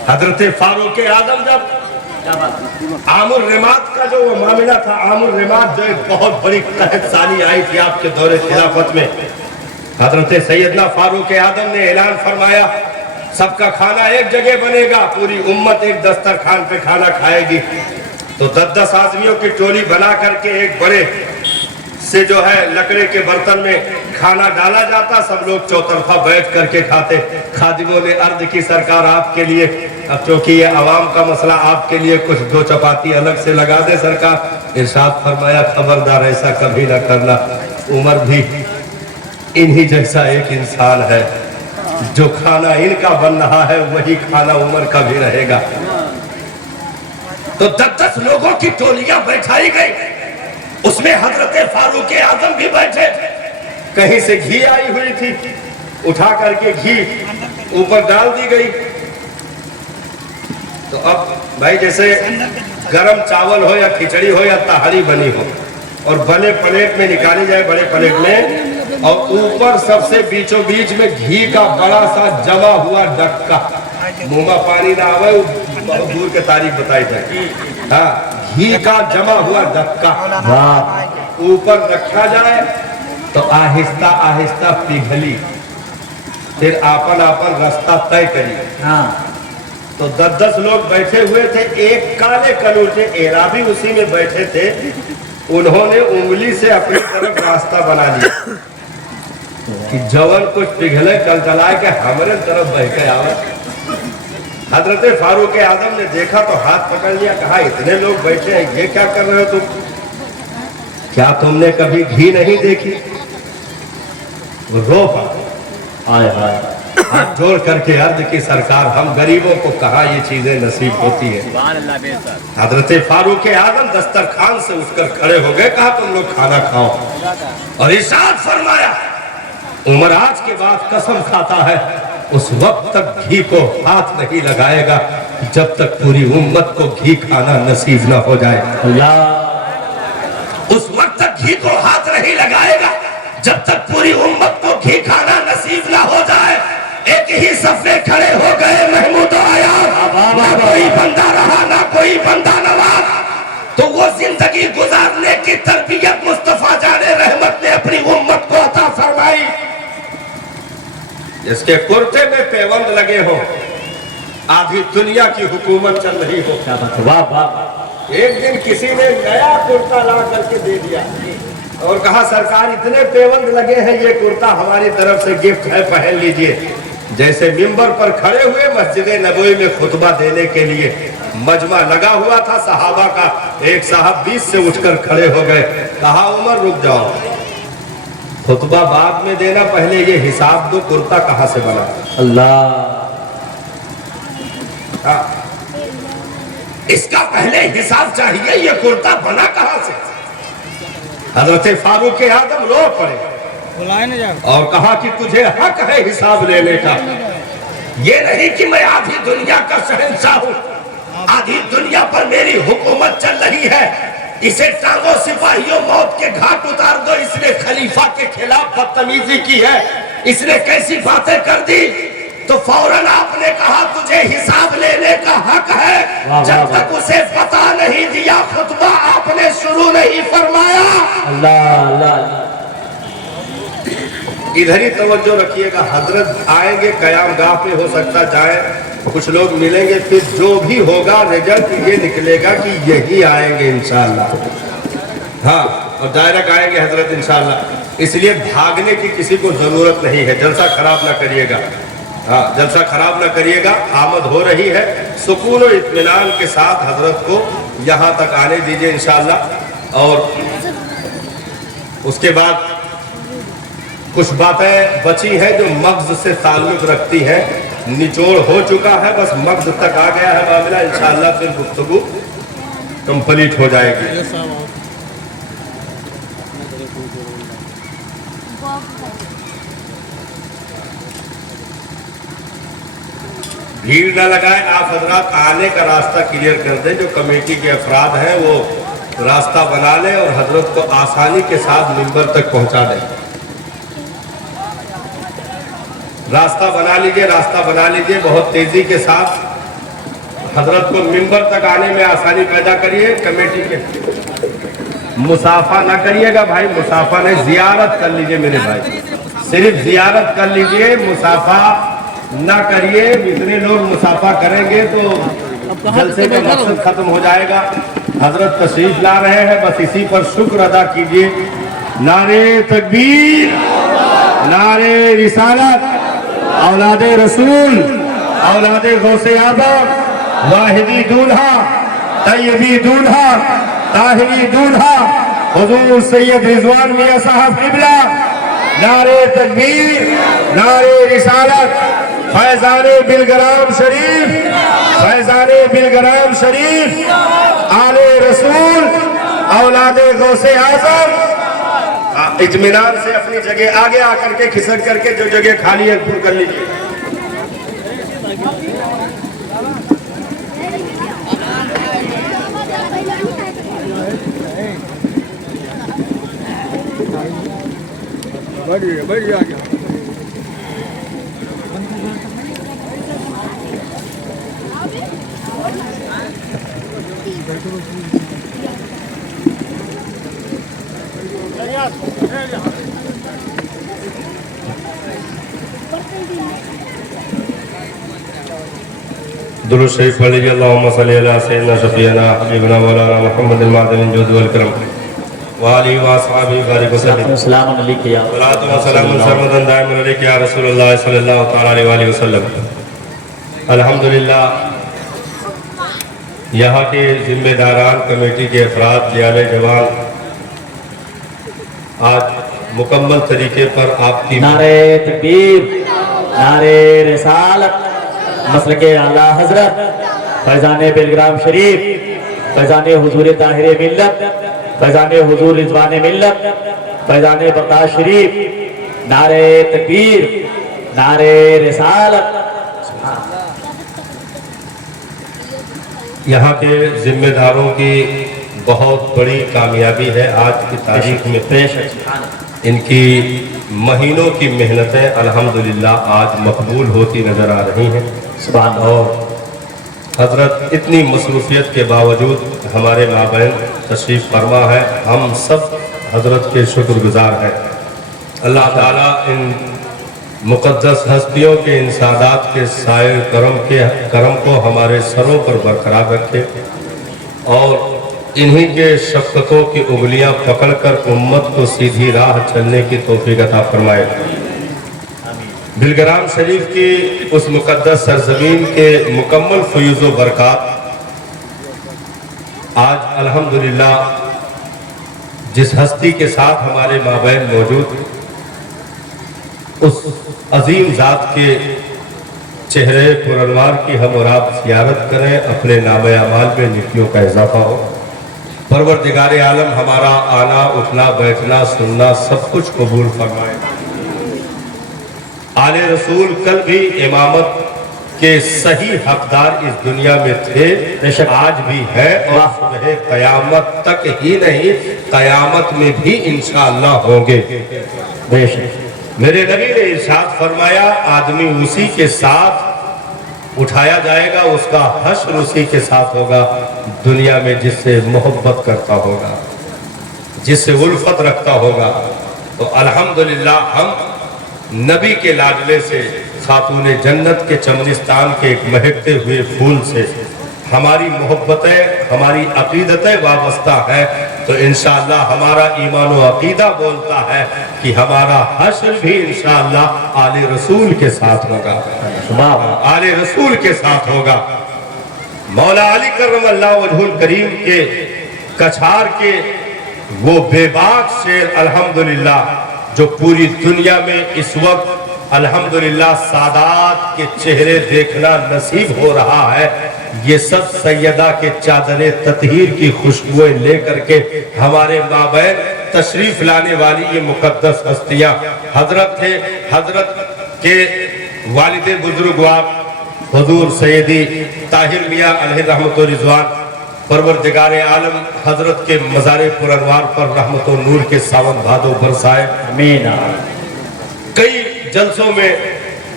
हजरत फारूक आजम जब आमुर रिमात का जो वो मामला था, आमुर रिमात जो एक बहुत बड़ी कहत साली आई थी आपके दौरे खिलाफत में, हजरत सैयदना फारूक आजम ने ऐलान फरमाया सबका खाना एक जगह बनेगा, पूरी उम्मत एक दस्तरखान पे खाना खाएगी। तो 10-10 आदमियों की टोली बना करके एक बड़े से जो है लकड़े के बर्तन में खाना डाला जाता, सब लोग चौतरफा बैठ करके खाते। खादिमों ने अर्ज की सरकार आपके लिए, अब चूंकि ये अवाम का मसला, आपके लिए कुछ 2 चपाती अलग से लगा दे सरकार। इरशाद फरमाया खबरदार ऐसा कभी ना करना, उमर भी इन्हीं जैसा एक इंसान है, जो खाना इनका बन रहा है वही खाना उमर का भी रहेगा। तो 10-10 लोगों की टोलियां बैठाई गई, उसमें हजरत फारूक आजम भी बैठे। कहीं से घी आई हुई थी, उठा करके घी ऊपर डाल दी गई। तो अब भाई जैसे गरम चावल हो या खिचड़ी हो या तहारी बनी हो, और बड़े प्लेट में निकाली जाए, बड़े प्लेट में, और ऊपर सबसे बीचों बीच में घी का बड़ा सा जमा हुआ डक्का, मुंह में पानी ना आवे, बहुत दूर के तारीख बताई जाए। हाँ, घी का जमा हुआ डक्का ऊपर रखा जाए तो आहिस्ता आहिस्ता पिघली, फिर आपन आपन रास्ता तय करी। हाँ तो 10-10 लोग बैठे हुए थे, एक काले कलूटे एराबी उसी में बैठे थे, उन्होंने उंगली से अपनी तरफ रास्ता बना लिया कि जवन कुछ पिघले कलकलाए के हमारे तरफ बह के आवे। हजरत फारूक आजम ने देखा तो हाथ पकड़ लिया, कहा इतने लोग बैठे हैं, ये क्या कर रहे हो तुम? क्या तुमने कभी घी नहीं देखी? वो रो पड़ा, हाथ जोड़ करके अर्ज की सरकार हम गरीबों को कहा ये चीजें नसीब होती है। हजरत फारूक आजम दस्तरखान से उठकर खड़े हो गए, कहा तुम लोग खाना खाओ, और इरशाद फरमाया उमर आज के बाद कसम खाता है उस वक्त तक घी को हाथ नहीं लगाएगा जब तक पूरी उम्मत को घी खाना नसीब न हो जाए। अल्लाह उस वक्त तक घी को हाथ नहीं लगाएगा जब तक पूरी उम्मत को घी खाना नसीब न हो जाए। एक ही सफ में खड़े हो गए महमूद आया, ना कोई बंदा रहा ना कोई बंदा नवाज। तो वो जिंदगी गुजारने की तरबियत मुस्तफा जाने रहमत ने अपनी उम्मत को अता फरमाई। इसके कुर्ते में पेवंद लगे हो, आधी दुनिया की हुकूमत चल रही हो। वाह वाह एक दिन किसी ने नया कुर्ता ला करके दे दिया और कहा सरकार इतने पेवंद लगे हैं, ये कुर्ता हमारी तरफ से गिफ्ट है, पहन लीजिए। जैसे मिंबर पर खड़े हुए मस्जिद नबवी में खुतबा देने के लिए मजमा लगा हुआ था सहाबा का, एक साहब 20 से उठकर खड़े हो गए, कहा उमर रुक जाओ, खुतबा बाद में देना, पहले ये हिसाब दो कुर्ता कहां से बना। अल्लाह इसका पहले हिसाब चाहिए, ये कुर्ता बना कहां से। हजरत फारूक आजम रो पड़े और कहा कि तुझे हक है हिसाब लेने का, ये नहीं कि मैं आधी दुनिया का शहंशाह हूं, आधी दुनिया पर मेरी हुकूमत चल रही है, इसे टांगों सिपाहियों मौत के घाट उतार दो, इसने खलीफा के खिलाफ बदतमीजी की है, इसने कैसी बातें कर दी। तो फौरन आपने कहा तुझे हिसाब लेने का हक है, जब तक उसे पता नहीं दिया खुतबा आपने शुरू नहीं फरमाया। अल्लाह अल्लाह इधर ही तवज्जो रखिएगा। हजरत आएंगे कयाम गाह पे, हो सकता जाए कुछ लोग मिलेंगे, फिर जो भी होगा रिजल्ट ये निकलेगा कि यही आएंगे इंशाअल्लाह। हाँ, और डायरेक्ट आएंगे हजरत इंशाअल्लाह। इसलिए भागने की किसी को जरूरत नहीं है। जलसा खराब ना करिएगा। हाँ, जलसा खराब ना करिएगा। आमद हो रही है, सुकून और इत्मीनान के साथ हजरत को यहाँ तक आने दीजिए इंशाअल्लाह। और उसके बाद कुछ बातें बची हैं जो मग़ज़ से ताल्लुक़ रखती हैं। निचोड़ हो चुका है, बस मग़ज़ तक आ गया है मामला। इंशाअल्लाह फिर गुफ्तगू कंप्लीट हो जाएगी। भीड़ न लगाए, आप हजरात आने का रास्ता क्लियर कर दें। जो कमेटी के अफराद हैं वो रास्ता बना लें और हजरत को आसानी के साथ मिंबर तक पहुंचा दें। रास्ता बना लीजिए, रास्ता बना लीजिए। बहुत तेजी के साथ हजरत को मिंबर तक आने में आसानी पैदा करिए। कमेटी के मुसाफा ना करिएगा भाई, मुसाफा नहीं, जियारत कर लीजिए मेरे भाई। सिर्फ जियारत कर लीजिए, मुसाफा ना करिए। इतने लोग मुसाफा करेंगे तो जलसे का मकसद खत्म हो जाएगा। हजरत तशरीफ ला रहे हैं, बस इसी पर शुक्र अदा कीजिए। नारे तकबीर, नारे रिसालत, औलादे रसूल, औलादे गौसे आज़म, वाहिदी दूल्हा, तैयबी दूल्हा, ताहिरी दूल्हा, हुजूर सैयद रिजवान मियां साहब किबला। नारे तकबीर, नारे रिसालत, फैज़ाने बिलग्राम शरीफ, फैज़ाने बिलग्राम शरीफ, आले रसूल, औलादे गौसे आज़म। इत्मीनान से अपनी जगह आगे आकर के खिसक करके जो जगह खाली है पूरी कर लीजिए। बढ़िया दुरूद शरीफ पढ़ लीजिए। अल्लाहुम्मा सल्ली अला सय्यिदना शफीअना हबीबना मौलाना मुहम्मद मादिन जुद वल करम व आलिहि व अस्हाबिहि बारिक वसल्लम। सलाम अलैहि या सलातो व सलामुन सरमदन दाइमन अलैहि या रसूलुल्लाह सल्लल्लाहु तआला अलैहि वसल्लम। अल्हम्दुलिल्लाह, यहाँ के जिम्मेदारान कमेटी के अफराद जियाले जवान आज मुकम्मल तरीके पर आपकी नारे तकबीर, नारे रिसालत, मसलके आला हजरत, फैज़ाने बिलग्राम शरीफ, फैज़ाने हुजूर ताहिरे मिल्लत, फैज़ाने हुजूर रिजवाने मिल्लत, फैज़ाने बका शरीफ। नारे तकबीर, नारे रिसालत। यहाँ के जिम्मेदारों की बहुत बड़ी कामयाबी है आज की तारीख में। पेश इनकी महीनों की मेहनतें अल्हम्दुलिल्लाह आज मकबूल होती नज़र आ रही हैं। सुभान और हजरत इतनी मसरूफियत के बावजूद हमारे माबैन तशरीफ़ फरमा है। हम सब हजरत के शुक्रगुजार हैं। अल्लाह ताला इन मुक़द्दस हस्तियों के इन सादात के साए करम को हमारे सरों पर बरकरार रखे और इन्हीं के शफ़क़तों की उंगलियां पकड़कर उम्मत को सीधी राह चलने की तौफ़ीक़ अता फरमाए। बिलग्राम शरीफ की उस मुक़द्दस सरज़मीन के मुकम्मल फ़यूज़ व बरक़ात आज अल्हम्दुलिल्लाह जिस हस्ती के साथ हमारे माबैन मौजूद उस अजीम ज़ात के चेहरे पुरनवार की हम और आप ज़ियारत करें, अपने नामे अमाल में नेकियों का इजाफा हो। परवरदिगार आलम हमारा आना, उठना, बैठना, सुनना सब कुछ कबूल फरमाए। आले रसूल कल भी इमामत के सही हकदार इस दुनिया में थे, बेशक आज भी है और सुबह क़यामत तक ही नहीं, क़यामत में भी इंशाअल्लाह होंगे। बेशक मेरे नबी ने इरशाद फरमाया, आदमी उसी के साथ उठाया जाएगा, उसका हश्र उसी के साथ होगा दुनिया में जिससे मोहब्बत करता होगा, जिससे उल्फत रखता होगा। तो अल्हम्दुलिल्लाह हम नबी के लाडले से, खातून जन्नत के चमनिस्तान के एक महकते हुए फूल से हमारी मोहब्बतें, हमारी अकीदतें वाबस्ता है, तो इंशाअल्लाह हमारा ईमान व अकीदा बोलता है कि हमारा हश्र भी इंशाअल्लाह आले रसूल के साथ होगा, आले रसूल के साथ होगा। मौला अली करमल्लाहु वजहुल करीम के कछार के वो बेबाक शेर अल्हम्दुलिल्लाह जो पूरी दुनिया में इस वक्त अल्हम्दुलिल्लाह सादात के चेहरे देखना नसीब हो रहा है, ये सब सैयदा के चादरे ततहीर की खुशबुएं लेकर के हमारे माबैन तशरीफ लाने वाली ये मुकद्दस हस्तियां हजरत थे। हजरत के वालिदे बुजुर्गवार हुजूर सैयदी ताहिर मियां अलैहि रहमत व रिजवान परवरदिगार आलम हजरत के मज़ारे पुरअनवार पर रहमत व नूर के सावन भादो बरसाए, आमीन। कई जलसों में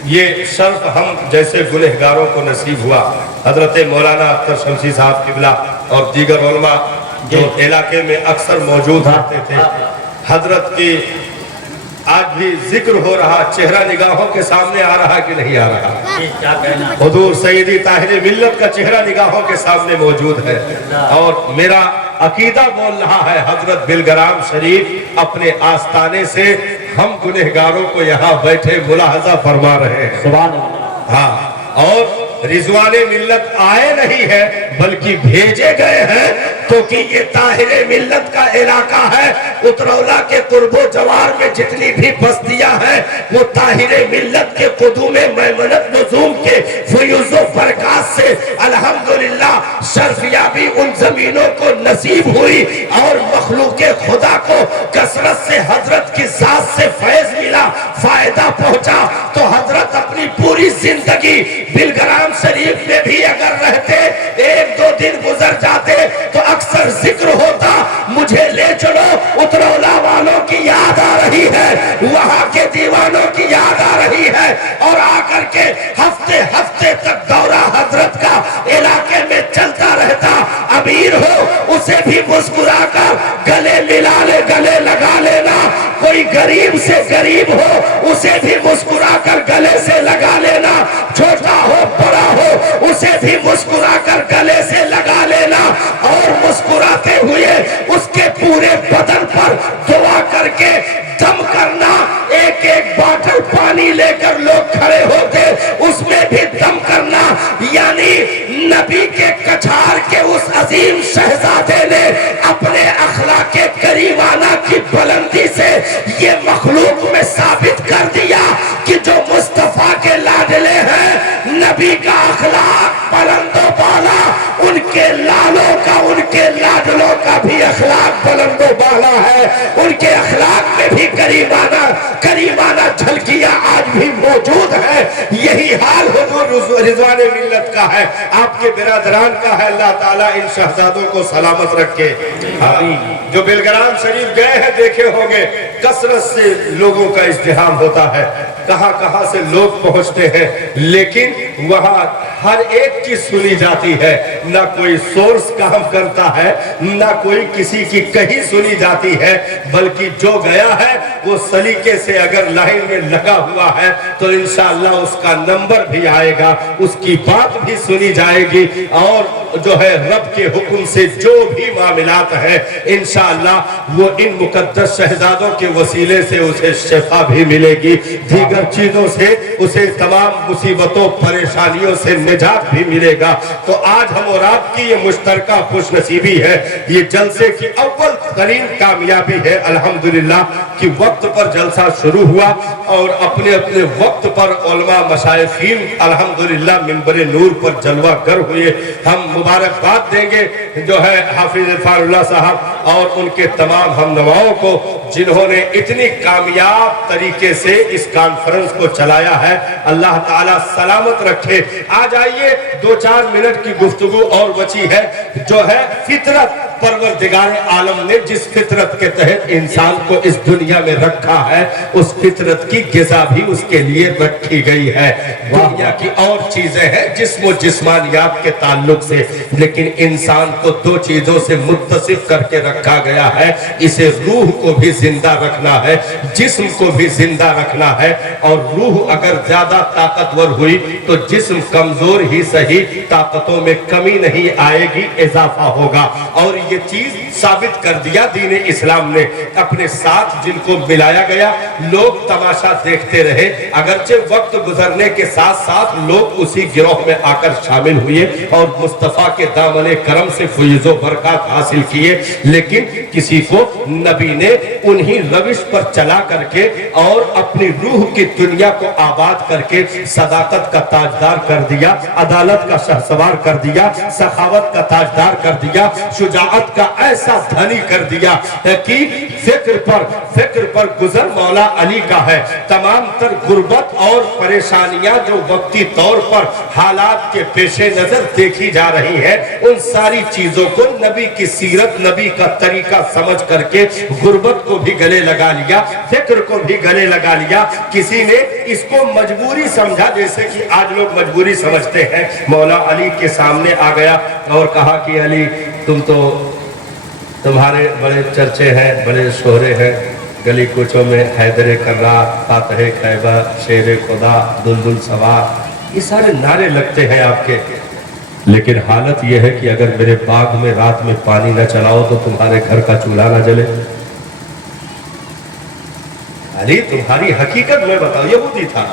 ये शर्फ हम जैसे गुनहगारों को नसीब हुआ। हजरत मौलाना अख्तर शमसी साहब किबला और दीगर उलमा जो इलाके में अक्सर मौजूद रहते थे, हजरत की आज भी जिक्र हो रहा, चेहरा निगाहों के सामने आ रहा कि नहीं आ रहा? क्या कहना? हुजूर सैयदी ताहिर मिल्लत का चेहरा निगाहों के सामने मौजूद है और मेरा अकीदा बोल रहा है, हजरत बिलग्राम शरीफ अपने आस्ताने से हम गुनहगारों को यहाँ बैठे मुलाहजा फरमा रहे हैं। सुभान अल्लाह। हाँ, और रिजवाने मिल्लत आए नहीं है बल्कि भेजे गए हैं, क्योंकि ये ताहिरे मिल्लत का इलाका है। उतरौला के कुर्बो जवार में जितनी भी बस्तियां हैं वो ताहिरे मिल्लत के कुदूमे मैमनत नजूम के फयूज़ो बरकात से अल्हम्दुलिल्लाह शर्फियाबी उन जमीनों को नसीब हुई और मखलूके खुदा को कसरत से हजरत की साथ से फैज मिला, फायदा पहुंचा। तो हजरत अपनी पूरी जिंदगी बिलग्राम शरीफ में भी अगर रहते, एक दो दिन गुजर जाते तो अक्सर जिक्र होता, मुझे ले चलो, उतरौला वालों की याद आ रही है, वहां के दीवानों की याद आ रही है। और आकर के हफ्ते हफ्ते तक दौरा हजरत का इलाके में चलता रहता। अमीर हो उसे भी मुस्कुरा कर गले मिला ले, गले लगा लेना। कोई गरीब से गरीब हो उसे भी मुस्कुरा कर गले से लगा लेना। छोटा हो बड़ा हो उसे भी मुस्कुरा कर गले से लगा लेना और मुस्कुराते हुए उसके पूरे बदन पर दुआ करके दम करना। एक एक बॉटल पानी लेकर लोग खड़े होते, उसमें भी दम करना। यानी नबी के कछार के उस अजीम शहजादे ने अपने अखलाक करीमाना की बुलंदी से ये मखलूक में साबित कर दिया कि जो मुस्तफा के लाडले हैं, नबी का अखलाक बुलंदो बाला, उनके लालों का, उनके लाडलों का भी अखलाक बुलंदो बाला है। उनके अखलाक में भी करीमाना झलकियां आज भी मौजूद है। यही हाल हुजूर रिजवाने मिल्लत का है, आपके बिरादरान का है। अल्लाह ताला इन शहजादों को सलामत रखे। जो बिलग्राम शरीफ गए हैं देखे होंगे, कसरत से लोगों का इज्तिहाम होता है, कहां कहां से लोग पहुंचते हैं, लेकिन वहां हर एक की सुनी जाती है। ना कोई सोर्स काम करता है, ना कोई किसी की कहीं सुनी जाती है, बल्कि जो गया है वो सलीके से अगर लाइन में लगा हुआ है तो इंशाअल्लाह उसका नंबर भी आएगा, उसकी बात भी सुनी जाएगी और जो है रब के हुक्म से जो भी मामलात है इंशाअल्लाह वो इन मुकद्दस शहजादों के वसीले से उसे शिफा भी मिलेगी, दीगर चीजों से उसे तमाम मुसीबतों परेशानियों से निजात भी मिलेगा। तो आज हम और आपकी ये मुश्तरका खुशनसीबी है, ये जलसे की अव्वल तरीन कामयाबी है अल्हम्दुलिल्लाह कि वक्त पर जलसा शुरू हुआ और अपने अपने वक्त पर उलमा मशाइखीन अल्हम्दुलिल्लाह मिंबर नूर पर जलवा गर हुए। हम मुबारकबाद देंगे जो है हाफिज इरफानुल्लाह साहब और उनके तमाम हमनवाओं को जिन्होंने इतनी कामयाब तरीके से इस कॉन्फ्रेंस को चलाया है। अल्लाह ताला सलामत रखे। आज आइए 2-4 मिनट की गुफ्तगू और बची है, जो है फितरत परवरदिगार आलम ने जिस फितरत के तहत इंसान को इस दुनिया में रखा है, उस फितरत की ग़िज़ा भी उसके लिए रखी गई है। दुनिया की और चीजें हैं जिस्म और जिस्मानियात के ताल्लुक से, लेकिन इंसान को दो चीजों से मुत्तसिफ करके रखा गया है। इसे रूह को भी जिंदा रखना है, जिस्म को भी जिंदा रखना है। और रूह अगर ज्यादा ताकतवर हुई तो जिस्म कमजोर ही सही, ताकतों में कमी नहीं आएगी, इजाफा होगा। और ये चीज साबित कर दिया दीन इस्लाम ने अपने साथ, जिनको मिलाया गया। लोग तमाशा देखते रहे, अगरचे वक्त गुजरने के साथ साथ लोग उसी गिरोह में आकर शामिल हुए और मुस्तफा के दामन करम से फैज़ो बरकत हासिल किए। लेकिन किसी को नबी ने उन्हीं रविश पर चला करके और अपनी रूह की दुनिया को आबाद करके सदाकत का ताजदार कर दिया, अदालत का शहसवार कर दिया, सखावत का ताजदार कर दिया, शुजाअत का ऐसा धनी कर दिया कि फिक्र पर गुजर मौला अली का है। तमाम तर गुर्बत और परेशानियां जो वक्ती तौर पर हालात के पेशे नजर देखी जा रही है, उन सारी चीजों को नबी की सीरत, नबी का तरीका समझ करके गुर्बत को भी गले लगा लिया, फिक्र को भी गले लगा लिया। किसी ने इसको मजबूरी समझा, जैसे कि आज लोग मजबूरी समझते हैं। मौला अली के सामने आ गया और कहा कि अली, तुम्हारे बड़े चर्चे हैं, बड़े शोहरे हैं, गली कूचों में हैदर कर्रा, फातह खैबर, शेर खुदा, दुलदुल सवार, ये सारे नारे लगते हैं आपके। लेकिन हालत यह है कि अगर मेरे बाग में रात में पानी न चलाओ तो तुम्हारे घर का चूल्हा न जले। अली, तुम्हारी हकीकत में बताओ, यहूदी था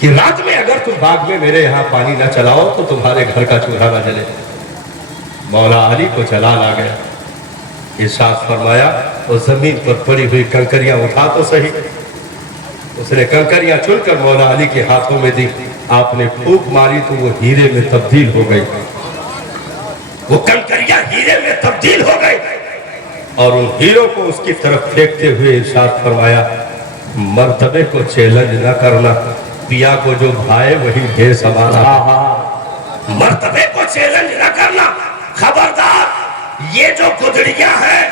कि रात में अगर तुम बाग में मेरे यहाँ पानी न चलाओ तो तुम्हारे घर का चूल्हा न जले। मौला अली को जलाल आ गया। इरशाद फरमाया, वो जमीन पर पड़ी हुई कंकरियां उठा तो सही। उसने कंकरियां चुनकर मौला अली के हाथों में दी। आपने फूंक मारी तो वो हीरे में तब्दील हो गई, वो कंकरियां हीरे में तब्दील हो गई। और उन हीरों को उसकी तरफ फेंकते हुए इरशाद फरमाया, मर्तबे को चैलेंज न करना, पिया को जो भाए वही भेस हमारा। मर्तबे को चैलेंज न करना, खबरदार, ये जो गुदड़ियां हैं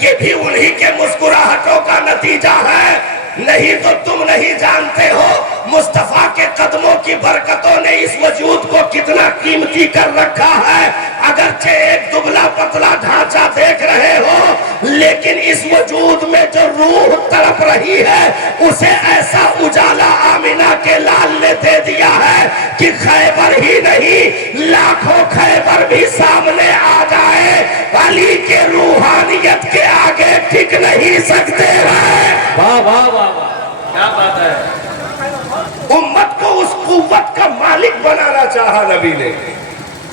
ये भी उन्हीं के मुस्कुराहटों का नतीजा है। नहीं तो तुम नहीं जानते हो मुस्तफा के कदमों की बरकतों ने इस वजूद को कितना कीमती कर रखा है। अगरचे एक दुबला पतला ढांचा देख रहे हो, लेकिन इस वजूद में जो रूह तड़प रही है उसे ऐसा उजाला आमिना के लाल ने दे दिया है कि खैबर ही नहीं, लाखों खैबर भी सामने आ जाए, अली के रूहानियत के आगे टिक नहीं सकते हैं। वाह वाह वाह वाह, क्या बात है। उम्मत को उस कुव्वत का मालिक बनाना चाहा नबी ने।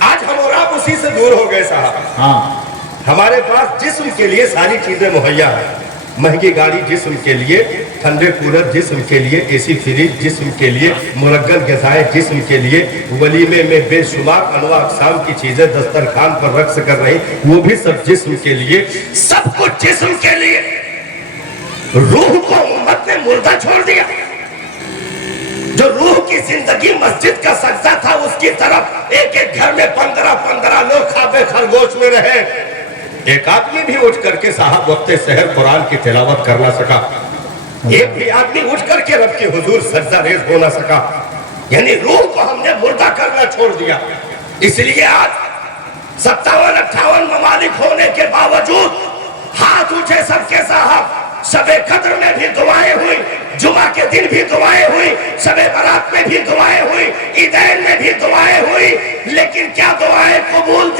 आज हम और आप उसी से दूर हो गए साहब। हाँ, हमारे पास जिस्म के लिए सारी चीजें मुहैया है। महंगी गाड़ी जिस्म के लिए, ठंडे कूलर जिस्म के लिए, एसी फ्रिज जिस्म के लिए, मुरग्गल ग़िज़ाएं जिस्म के लिए, वलीमे में बेशुमार अनवा अक़साम की चीजें दस्तरखान पर रक्स कर रही, वो भी सब जिस्म के लिए, सब कुछ जिस्म के लिए। रूह को उम्मत ने मुर्दा छोड़ दिया। जो रूह की जिंदगी मस्जिद का सजदा था, उसकी तरफ एक एक घर में 15-15 लोग खाबे खरगोश में रहे। एक आदमी भी उठ करके साहब वक्ते सहर कुरान की तिलावत कर ना सका। एक भी आदमी उठ करके रब के हुजूर सजदा रेज़ हो ना सका। यानी रूह को हमने मुर्दा करना छोड़ दिया। इसलिए आज 57-58 ममालिक होने के बावजूद हाथ उठे सबके साहब। शबे कद्र में भी दुआएं हुई, जुमा के दिन भी दुआएं हुई, शबे बारात में भी दुआएं हुई, ईदैन में भी दुआएं हुई। लेकिन क्या दुआएं कबूल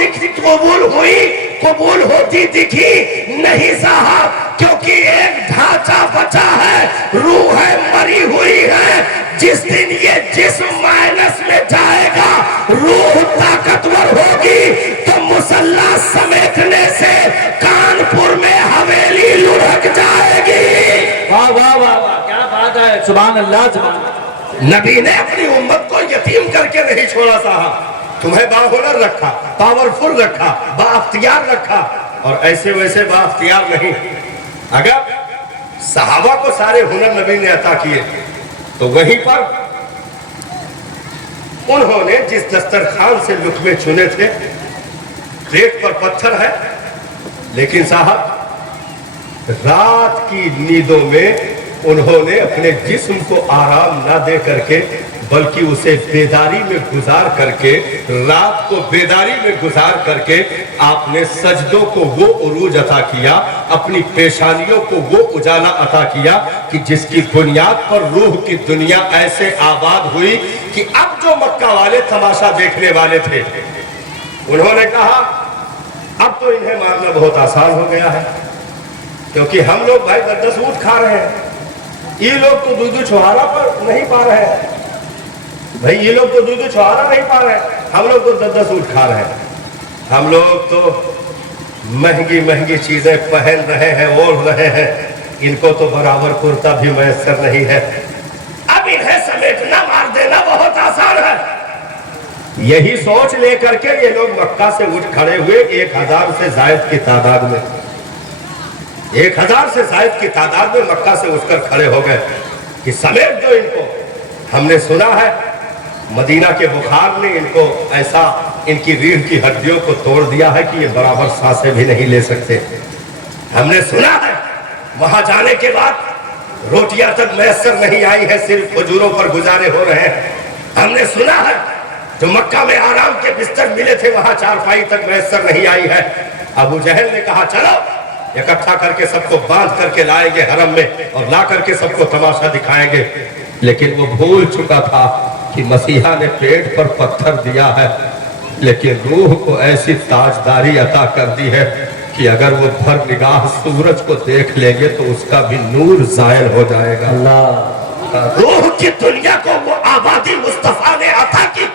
हुई, कबूल होती दिखी नहीं साहब, क्योंकि एक ढांचा बचा है, रूह है मरी हुई है। जिस दिन ये जिस्म माइनस में जाएगा, रूह ताकतवर होगी तो मुसल्ला समेटने से कानपुर में हवेली लुढ़क जाएगी। वाह वाह वाह वाह, क्या बात है। सुभान अल्लाह, सुभान अल्लाह। नबी ने अपनी उम्मत को यतीम करके नहीं छोड़ा साहब। तुम्हें बाहुनर रखा, पावरफुल रखा, बाख्तियार रखा, और ऐसे वैसे बाख्तियार नहीं। अगर सहाबा को सारे हुनर नबी ने अता किए तो वहीं पर उन्होंने जिस दस्तरखान से लुक़मे चुने थे, प्लेट पर पत्थर है, لیکن صاحب رات کی نیندوں میں انہوں نے اپنے جسم کو آرام نہ دے کر کے بلکہ اسے بیداری میں گزار کر کے، رات کو بیداری میں گزار کر کے آپ نے سجدوں کو وہ عروج عطا کیا، اپنی پیشانیوں کو وہ اجالا عطا کیا کہ جس کی بنیاد پر روح کی دنیا ایسے آباد ہوئی کہ اب جو مکہ والے تماشا دیکھنے والے تھے انہوں نے کہا اب تو انہیں مارنا بہت آسان ہو گیا ہے، کیونکہ ہم لوگ بھائی 10 اونٹ کھا رہے ہیں، یہ لوگ تو دودھ چھوارا پر نہیں پا رہے ہیں، بھائی یہ لوگ تو دودھ چھوارا نہیں پا رہے ہیں، ہم لوگ تو 10 اونٹ کھا رہے ہیں، ہم لوگ تو مہنگی مہنگی چیزیں پہن رہے ہیں، اوڑھ رہے ہیں، ان کو تو برابر کرتا بھی میسر نہیں ہے، اب انہیں سمیٹنا مار دینا بہت آسان ہے۔ یہی سوچ لے کر کے یہ لوگ مکہ سے اٹھ کھڑے ہوئے 1000 سے زائد کی تعداد میں، 1000 سے زائد کی تعداد میں مکہ سے اٹھ کر کھڑے ہو گئے کہ سمیٹ دو ان کو۔ ہم نے سنا ہے مدینہ کے بخار نے ان کو ایسا ان کی ریڑھ کی ہڈیوں کو توڑ دیا ہے کہ یہ برابر سانسیں بھی نہیں لے سکتے۔ ہم نے سنا ہے وہاں جانے کے بعد روٹیاں تک میسر نہیں آئی ہے، صرف کھجوروں پر گزارے ہو رہے ہیں۔ ہم نے سنا ہے جو مکہ میں آرام کے بستر ملے تھے وہاں چارپائی تک میسر نہیں آئی ہے۔ ابو جہل نے کہا چلو اکٹھا کر کے سب کو باندھ کر کے لائیں گے حرم میں اور لا کر کے سب کو تماشا دکھائیں گے، لیکن وہ بھول چکا تھا کہ مسیحا نے پیٹ پر پتھر دیا ہے لیکن روح کو ایسی تاجداری عطا کر دی ہے کہ اگر وہ بھر نگاہ سورج کو دیکھ لیں گے تو اس کا بھی نور زائل ہو جائے گا۔ روح کی دنیا کو وہ آبادی مصطفیٰ نے عطا کی،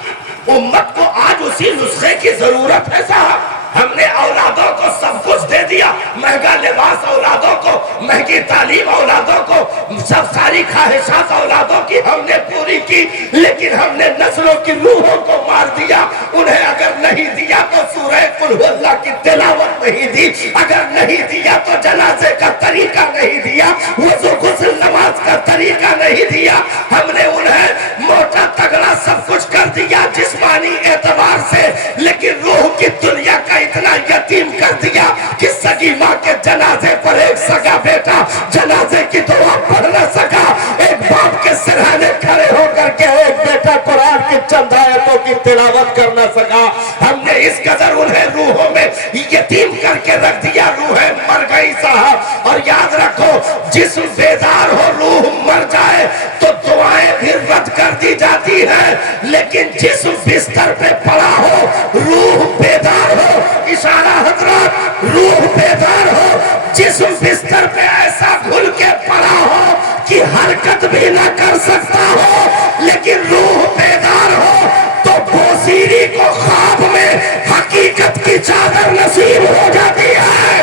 امت کو آج اسی نسخے کی ضرورت ہے صاحب۔ ہم نے اولادوں کو سب کچھ دے دیا، مہنگا لباس اولادوں کو، مہنگی تعلیم اولادوں کو، سب ساری خواہشات اولادوں کی ہم نے پوری کی، لیکن ہم نے نسلوں کی روحوں کو مار دیا۔ انہیں اگر نہیں دیا تو سورہ قل هو اللہ کی تلاوت نہیں دی، اگر نہیں دیا تو جنازے کا طریقہ نہیں دیا، وضو غسل نماز کا طریقہ نہیں دیا۔ ہم نے انہیں موٹا تگڑا سب کچھ کر دیا جسمانی اعتبار سے، لیکن روح کی دنیا کا اتنا یتیم کر دیا کہ سگی ماں کے جنازے پر ایک سگا بیٹا جنازے کی دعا پڑھ نہ سکا، ایک باپ کے سرہانے کھڑے ہو کر کے ایک بیٹا قرآن کی چند آیتوں کی تلاوت کر نہ سکا۔ ہم نے اس قدر انہیں روحوں میں یتیم کر کے رکھ دیا، روحیں مر گئی صاحب۔ اور یاد رکھو جسم بیدار ہو روح مر جائے تو دعائیں بھی رد کر دی جاتی ہیں، لیکن جسم بستر پہ پڑا ہو روح بیدار ہو، اشارہ حضرات، روح بیدار ہو، جسم بستر پہ ایسا گھل کے پڑا ہو کہ حرکت بھی نہ کر سکتا ہو، لیکن روح بیدار ہو تو بوسیری کو خواب میں حقیقت کی چادر نصیب ہو جاتی ہے۔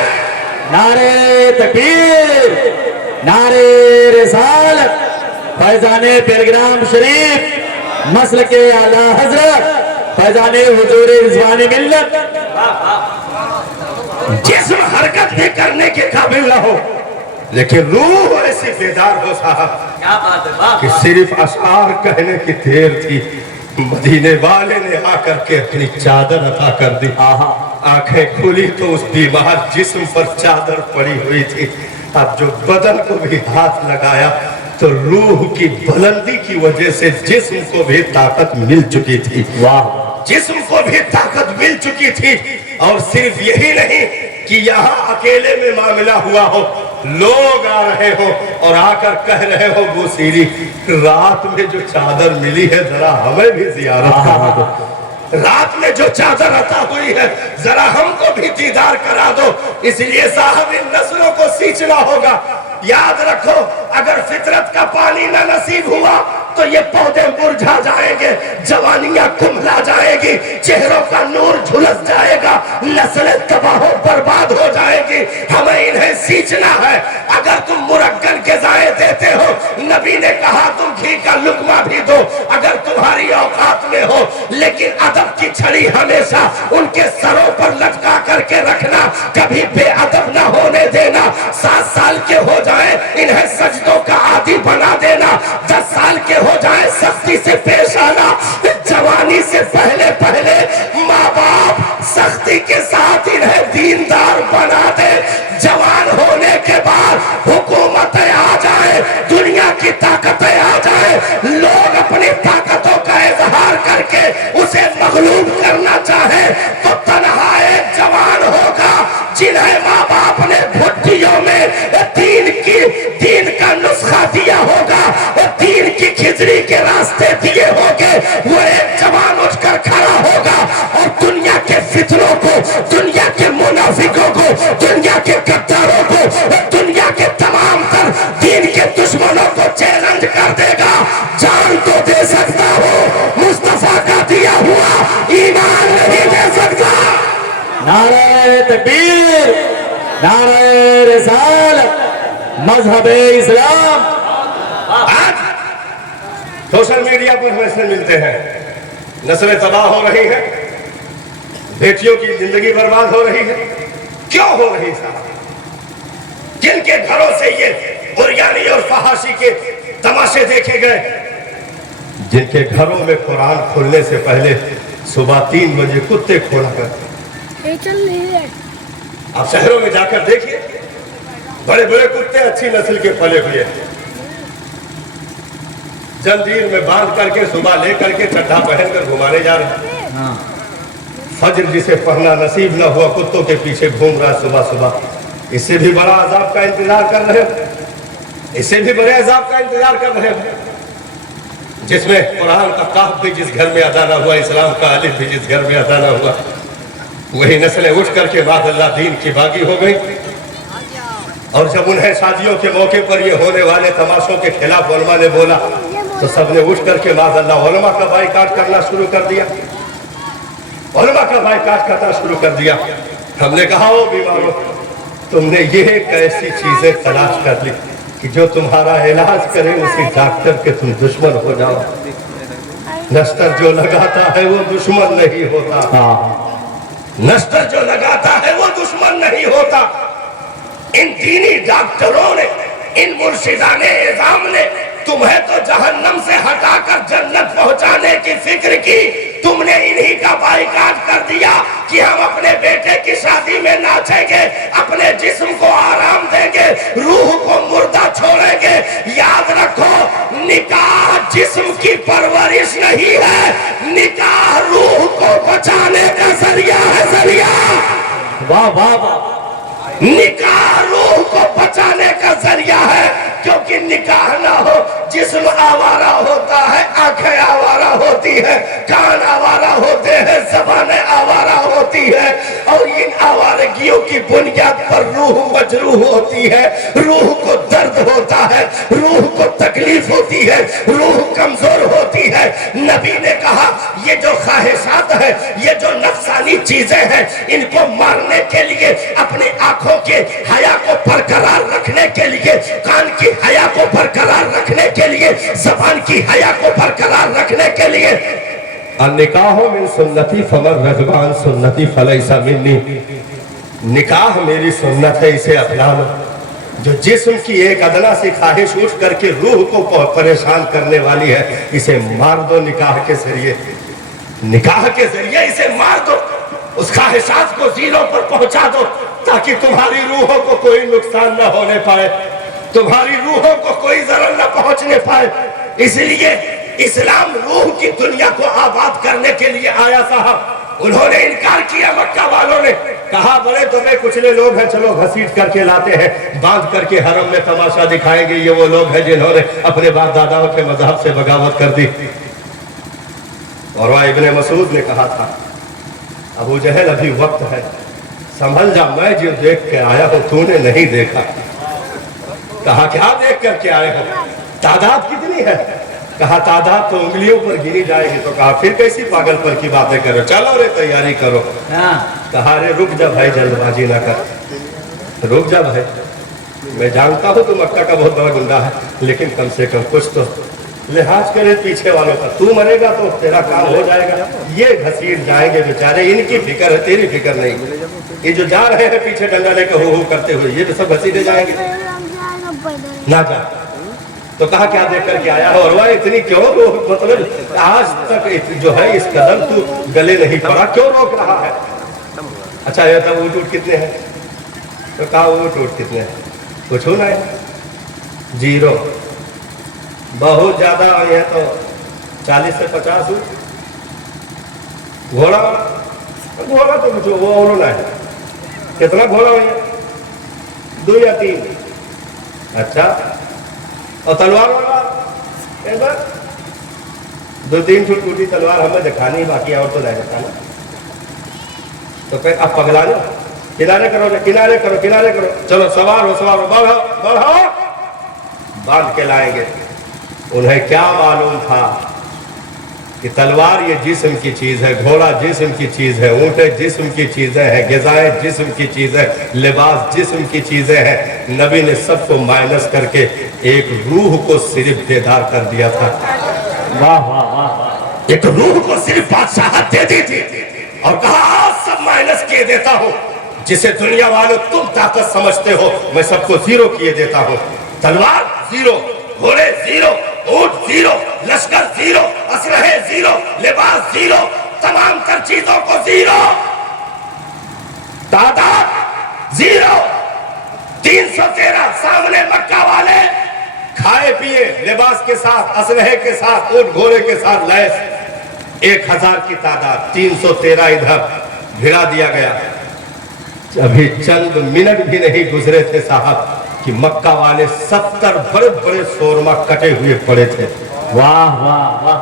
نعرہ تکبیر، نعرہ رسالت، فیضان پیلگرام شریف، مسلک اعلیٰ حضرت فیضان حضور رضوان ملت۔ جسم حرکت بھی کرنے کے قابل نہ ہو لیکن روح ایسی بیدار ہو صاحب کیا بات ہے کہ صرف اشعار کہنے کی دیر تھی، مدینے والے نے آ کر کے اپنی چادر عطا کر دی۔ آنکھیں کھلی تو اس بیمار جسم پر چادر پڑی ہوئی تھی، اب جو بدن کو بھی ہاتھ لگایا تو روح کی بلندی کی وجہ سے جسم کو بھی طاقت مل چکی تھی۔ جسم کو بھی طاقت مل چکی تھی، اور صرف یہی نہیں کہ یہاں اکیلے میں معاملہ ہوا ہو، لوگ آ رہے ہو اور آ کر کہہ رہے ہو بوسیری رات میں جو چادر ملی ہے ذرا ہمیں بھی زیارت کرا دو، رات میں جو چادر عطا ہوئی ہے ذرا ہم کو بھی دیدار کرا دو۔ اس لیے صاحب ان نسلوں کو سینچنا ہوگا۔ یاد رکھو اگر فطرت کا پانی نہ نصیب ہوا تو یہ پودے مرجھا جائیں گے، جوانیاں کملا جائیں گی، چہروں کا نور جھلس جائے گا، نسلیں تباہ و برباد ہو جائیں گی۔ ہمیں انہیں سینچنا ہے۔ اگر تم مرگن کے ذائع دیتے ہو، نبی نے کہا تم گھی کا لقمہ بھی دو اگر تمہاری اوقات میں ہو، لیکن ادب کی چھڑی ہمیشہ ان کے سروں پر لٹکا کر کے رکھنا، کبھی بے ادب نہ ہونے دینا۔ 7 سال کے ہو جائیں انہیں سجدوں کا عادی بنا دینا، 10 سال کے ہو جائیں سختی سے پیش آنا، جوانی سے پہلے ماں باپ سختی کے ساتھ انہیں دیندار بنا دے۔ मगलूब करना चाहे तो तन्हा एक जवान होगा जिन्हें माँ बाप ने भुट्टियों में दीन का नुस्खा दिया होगा और दीन की खिचड़ी के रास्ते दिए होंगे। वो एक जवान उठकर खड़ा होगा और दुनिया के फितनों को, दुनिया के मुनाफिकों को, दुनिया के गद्दारों को, दुनिया के तमाम तर दीन के दुश्मनों को चैलेंज कर देगा। जान तो दे सकता हो, मुस्तफा का दिया हुआ ईमान नहीं दे सकता। नारे तकबीर, नारे रिसालत, मजहबे इस्लाम। आज सोशल मीडिया पर मैसेज मिलते हैं, नस्लें तबाह हो रही हैं, बेटियों की जिंदगी बर्बाद हो रही है। क्यों हो रही साहब? जिनके घरों से ये बुरियानी और फहाशी के तमाशे देखे गए, जिनके घरों में कुरान खुलने से पहले सुबह 3 बजे कुत्ते खोला करते, आप शहरों में जाकर देखिए, बड़े बड़े कुत्ते अच्छी नस्ल के पले हुए हैं, जंजीर में बांध करके सुबह लेकर के चड्ढा पहनकर घुमाने जा रहे हैं। फज्र जिसे पढ़ना नसीब न हुआ कुत्तों के पीछे घूम रहा सुबह सुबह। इससे भी बड़ा अजाब का इंतजार कर रहे हो, इससे भी बड़े अजाब का इंतजार कर रहे हो, जिसमें कुरान का काफ भी जिस घर में अदा न हुआ, इस्लाम का अलिफ भी जिस घर में अदा न हुआ, वही नस्लें उठ करके मादअल्लाह दीन की बागी हो गई। और जब उन्हें शादियों के मौके पर ये होने वाले तमाशों के खिलाफ उलमा ने बोला तो सबने उठ करके मादअल्लाह उलमा का बाइकाट करना शुरू कर दिया, उलमा का बाइकाट करना शुरू कर दिया। हमने कहा ओ बीमारों, तुमने ये कैसी चीजें तलाश कर ली कि जो तुम्हारा इलाज करे उसी डॉक्टर के तुम दुश्मन हो जाओ। नस्तर जो लगाता है वो दुश्मन नहीं होता, नस्तर जो लगाता है वो दुश्मन नहीं होता। इन दीनी डॉक्टरों ने, इन मुर्शिदाने इज़ाम ने तुम्हें तो जहन्नम से हटाकर जन्नत पहुंचाने की फिक्र की, तुमने इन्हीं का बाइकाट कर दिया कि हम अपने बेटे की शादी में नाचेंगे, अपने जिस्म को आराम देंगे, रूह को मुर्दा छोड़ेंगे। याद रखो, निकाह जिस्म की परवरिश नहीं है, निकाह रूह को बचाने का जरिया है, जरिया। वाह वाह वाह। निकाह रूह को बचाने का जरिया है, क्योंकि निकाह ना हो जिस्म आवारा होता है, आंखें आवारा होती है, कान आवारा होते हैं, ज़बानें आवारा होती है, और इन आवारगियों की बुनियाद पर रूह मजरूह होती है, रूह को दर्द होता है, रूह को तकलीफ होती है, रूह कमजोर होती है। नबी ने कहा ये जो ख्वाहिशात है, ये जो नफसानी चीजें हैं, इनको मारने के लिए, अपनी आंखों के हया को बरकरार रखने के लिए, कान की हया को बरकरार रखने के लिए, ज़बान की हया को बरकरार रखने के लिए, निकाह मिन सुन्नती फमन रग़िबा सुन्नती फलैसा मिन्नी, निकाह मेरी सुन्नत है, इसे अपना लो। जो जिस्म की एक अदना सी ख्वाहिश उठ करके रूह को परेशान करने वाली है, इसे मार दो निकाह के जरिए, निकाह के जरिए इसे मार दो, उस ख्वाहिशात को जीरो पर पहुंचा दो, ताकि तुम्हारी रूहों को कोई नुकसान न होने पाए, तुम्हारी रूहों को कोई जरर न पहुंचने पाए। इसलिए इस्लाम रूह की दुनिया को आबाद करने के लिए आया साहब। उन्होंने इनकार किया, मक्का वालों ने कहा बड़े दबे कुचले लोग हैं, चलो घसीट करके लाते हैं, बांध करके हरम में तमाशा दिखाएंगे। ये वो लोग हैं जिन्होंने अपने बाप दादाओं के मजहब से बगावत कर दी। और वह इब्ने मसूद ने कहा था, अबू जहल अभी वक्त है, संभल जा, मैं जो देख के आया हूं तूने नहीं देखा। कहा क्या देख करके आए हो, तादाद कितनी है? कहा तादाद तो उंगलियों पर गिनी जाएगी। तो कहा फिर कैसी पागलपन की बातें करो, चलो रे तैयारी करो। कहा रे रुक जा भाई, जल्दबाजी ना कर, रुक जा भाई, मैं जानता हूँ तू मक्का का बहुत बड़ा गुंडा है, लेकिन कम से कम कुछ तो लिहाज करे पीछे वालों का। तू मरेगा तो तेरा काम हो जाएगा, ये घसीट जाएंगे बेचारे, इनकी फिक्र है, तेरी फिक्र नहीं। ये जो जा रहे हैं पीछे डंडा लेकर हो करते हुए, ये तो सब घसीटे जाएंगे, ना जा। तो कहा क्या देख करके आया हो, और वह इतनी क्यों मतलब आज तक जो है इस कदम तू गले नहीं पड़ा, क्यों रोक रहा है? अच्छा ये तब ऊँट कितने हैं? तो कहा ऊँट कितने हैं? कुछ हो ना है, जीरो, बहुत ज्यादा है तो 40 से 50 ऊँट। घोड़ा घोड़ा तो कुछ वो होना है, कितना घोड़ा भैया? 2 या 3? अच्छा, और तलवार वाला कैसा? 2-3 फुट टूटी तलवार हमें दिखानी, बाकी और तो नहीं दिखाना। तो फिर अब पगला लो, किनारे करो, किनारे करो, किनारे करो, चलो सवार हो, बढ़ो बढ़ो, बांध के लाएंगे। उन्हें क्या मालूम था कि तलवार ये जिस्म की चीज है, घोड़ा जिस्म की चीज है, ऊँटे जिस्म की चीजें हैं, ग़िज़ाएं जिस्म की चीजें, लिबास जिस्म की चीजें हैं। नबी ने सबको माइनस करके एक रूह को सिर्फ बेदार कर दिया था। वाह वाह वाह वाह। एक रूह को सिर्फ बादशाहत दे दी थी और कहा आज सब माइनस किए देता हूँ। जिसे दुनिया वालों तुम ताकत समझते हो, मैं सबको जीरो किए देता हूँ। तलवार जीरो, घोड़े जीरो, ऊंट जीरो, लश्कर जीरो, असलहे जीरो, लिबास जीरो, तमाम तर चीजों को जीरो, तादाद जीरो। 313 सामने मक्का वाले खाए पिए लिबास के साथ, असलहे के साथ, ऊंट घोड़े के साथ लैस। 1000 की तादाद, 313 इधर भिड़ा दिया गया। अभी चंद मिनट भी नहीं गुजरे थे साहब कि मक्का वाले 70 बड़े बड़े शोरमा कटे हुए पड़े थे। वाह वाह वाह।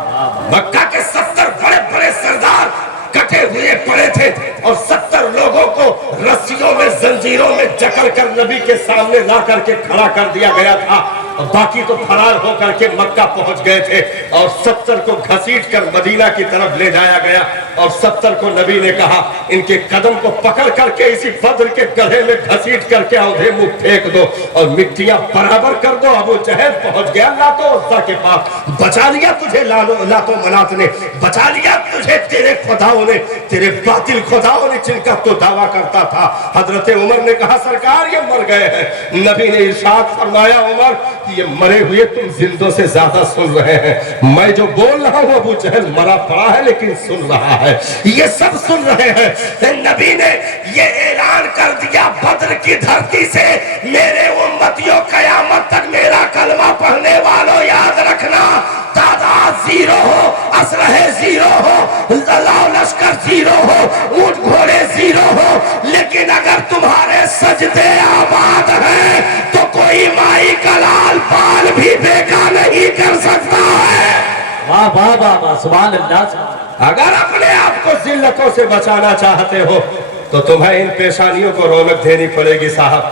मक्का के 70 बड़े बड़े सरदार कटे हुए पड़े थे और 70 लोगों को रस्सियों में, जंजीरों में जकड़ कर नबी के सामने ला करके खड़ा कर दिया गया था और बाकी तो फरार होकर के मक्का पहुंच गए थे और 70 को घसीट कर मदीना की तरफ ले जाया गया और 70 को नबी ने कहा इनके कदम को पकड़ करके इसी बद्र के गले में घसीट करके औंधे मुंह फेंक दो और मिट्टियां बराबर कर दो। अबू जहल पहुंच गया लातो उस्सा के पास, बचा लिया तुझे लातो मनात ने, बचा लिया तुझे तेरे खुदाओं ने, तेरे बातिल खुदाओं ने जिनका तो दावा करता था। हजरत उमर ने कहा सरकार ये मर गए हैं। नबी ने इरशाद फरमाया उमर ये मरे हुए तुम जिंदों से ज्यादा सुन रहे हैं। मैं जो बोल रहा हूँ अबू जहल मरा पड़ा है लेकिन सुन रहा है, ये सब सुन रहे हैं। नबी ने ये ऐलान कर दिया बद्र की धरती से, मेरे उम्मतियों कयामत तक मेरा कलमा पढ़ने वालों याद रखना, तादाद जीरो हो, असलहे जीरो हो, लश्कर जीरो हो, ऊंट घोड़े जीरो हो, लेकिन अगर तुम्हारे सजदे आबाद हैं तो कोई माई का लाल बाल भी बेका नहीं कर सकता है। वाह वाह वाह वाह, सुभान अल्लाह। अगर अपने आप को जिल्लतों से बचाना चाहते हो तो तुम्हें इन पेशानियों को रौनक देनी पड़ेगी साहब।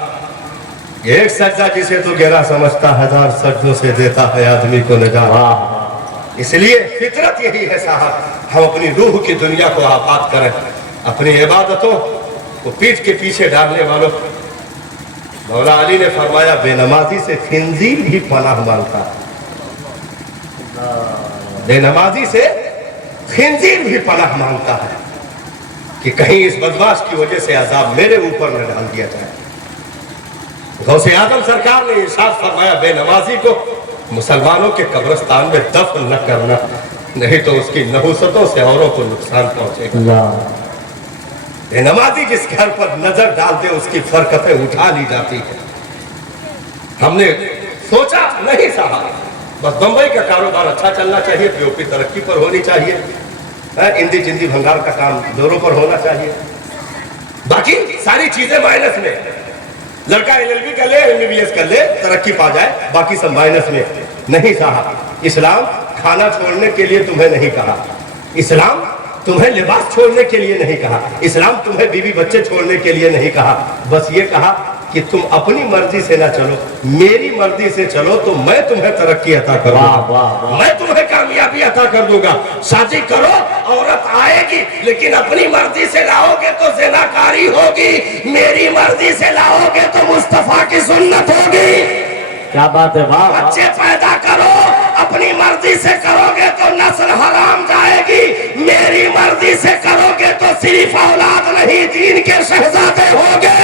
एक सज्जा जिसे तो गहरा समझता 1000 सज्जों से देता है आदमी को निजात। इसलिए फितरत यही है साहब, हम अपनी रूह की दुनिया को आबाद करें, अपनी इबादतों को पीठ के पीछे डालने वालों। मौला अली ने फरमाया बेनमाजी से खिंजीर भी पनाह मांगता है, बेनमाजी से खिंजीर भी पनाह मांगता है कि कहीं इस बदमाश की वजह से अजाब मेरे ऊपर न डाल दिया जाए। गौसे आदम सरकार ने इरशाद फरमाया बेनमाजी को मुसलमानों के कब्रिस्तान में दफन न करना, नहीं तो उसकी नहुसतों से औरों को नुकसान पहुंचेगा। बेनमाजी जिस घर पर नजर डालते उसकी फरकतें उठा ली जाती है। हमने सोचा नहीं साहब, बस बंबई का कारोबार अच्छा चलना चाहिए, पीओपी तरक्की पर होनी चाहिए, इंदी जिंदी भंगार का काम जोरों पर होना चाहिए, बाकी सारी चीजें माइनस में। लड़का LLB कर ले, MBBS कर ले, तरक्की पा जाए, बाकी सब माइनस में। नहीं साहब, इस्लाम खाना छोड़ने के लिए तुम्हें नहीं कहा, इस्लाम तुम्हें लिबास छोड़ने के लिए नहीं कहा, इस्लाम तुम्हें बीवी बच्चे छोड़ने के लिए नहीं कहा, बस ये कहा कि तुम अपनी मर्जी से ना चलो, मेरी मर्जी से चलो तो मैं तुम्हें तरक्की अता करूंगा, मैं तुम्हें कामयाबी अता कर दूंगा। शादी करो, औरत आएगी, लेकिन अपनी मर्जी से लाओगे तो ज़िनाकारी होगी, मेरी मर्जी से लाओगे तो मुस्तफा की सुन्नत होगी। क्या बात है, वाह। बच्चे पैदा करो, अपनी मर्जी से करोगे तो नस्ल हराम जाएगी, मेरी मर्जी से करोगे तो सिर्फ औलाद नहीं दीन के शहजादे होगे।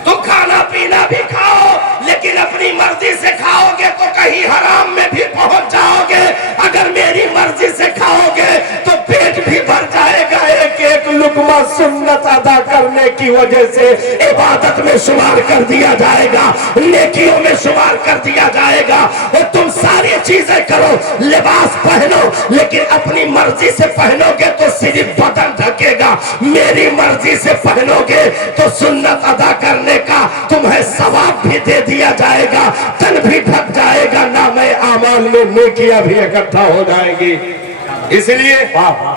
तुम खाना पीना भी खाओ, लेकिन अपनी मर्जी से खाओगे तो कहीं हराम में भी पहुंच जाओगे। अगर मेरी मर्जी से खाओगे तो पेट भी भर जाएगा, एक एक लुकमा सुन्नत अदा करने की वजह से इबादत में शुमार कर दिया जाएगा, नेकियों में शुमार कर दिया जाएगा। और तुम सारी चीजें करो, लिबास पहनो, लेकिन अपनी मर्जी से पहनोगे तो सिर्फ बदन ढकेगा, मेरी मर्जी से पहनोगे तो सुन्नत अदा करने का तुम्हें सवाब भी दे दिया जाएगा, तन भी ढक जाएगा, नामे आमाल में नेकियां भी इकट्ठा हो जाएंगी। इसलिए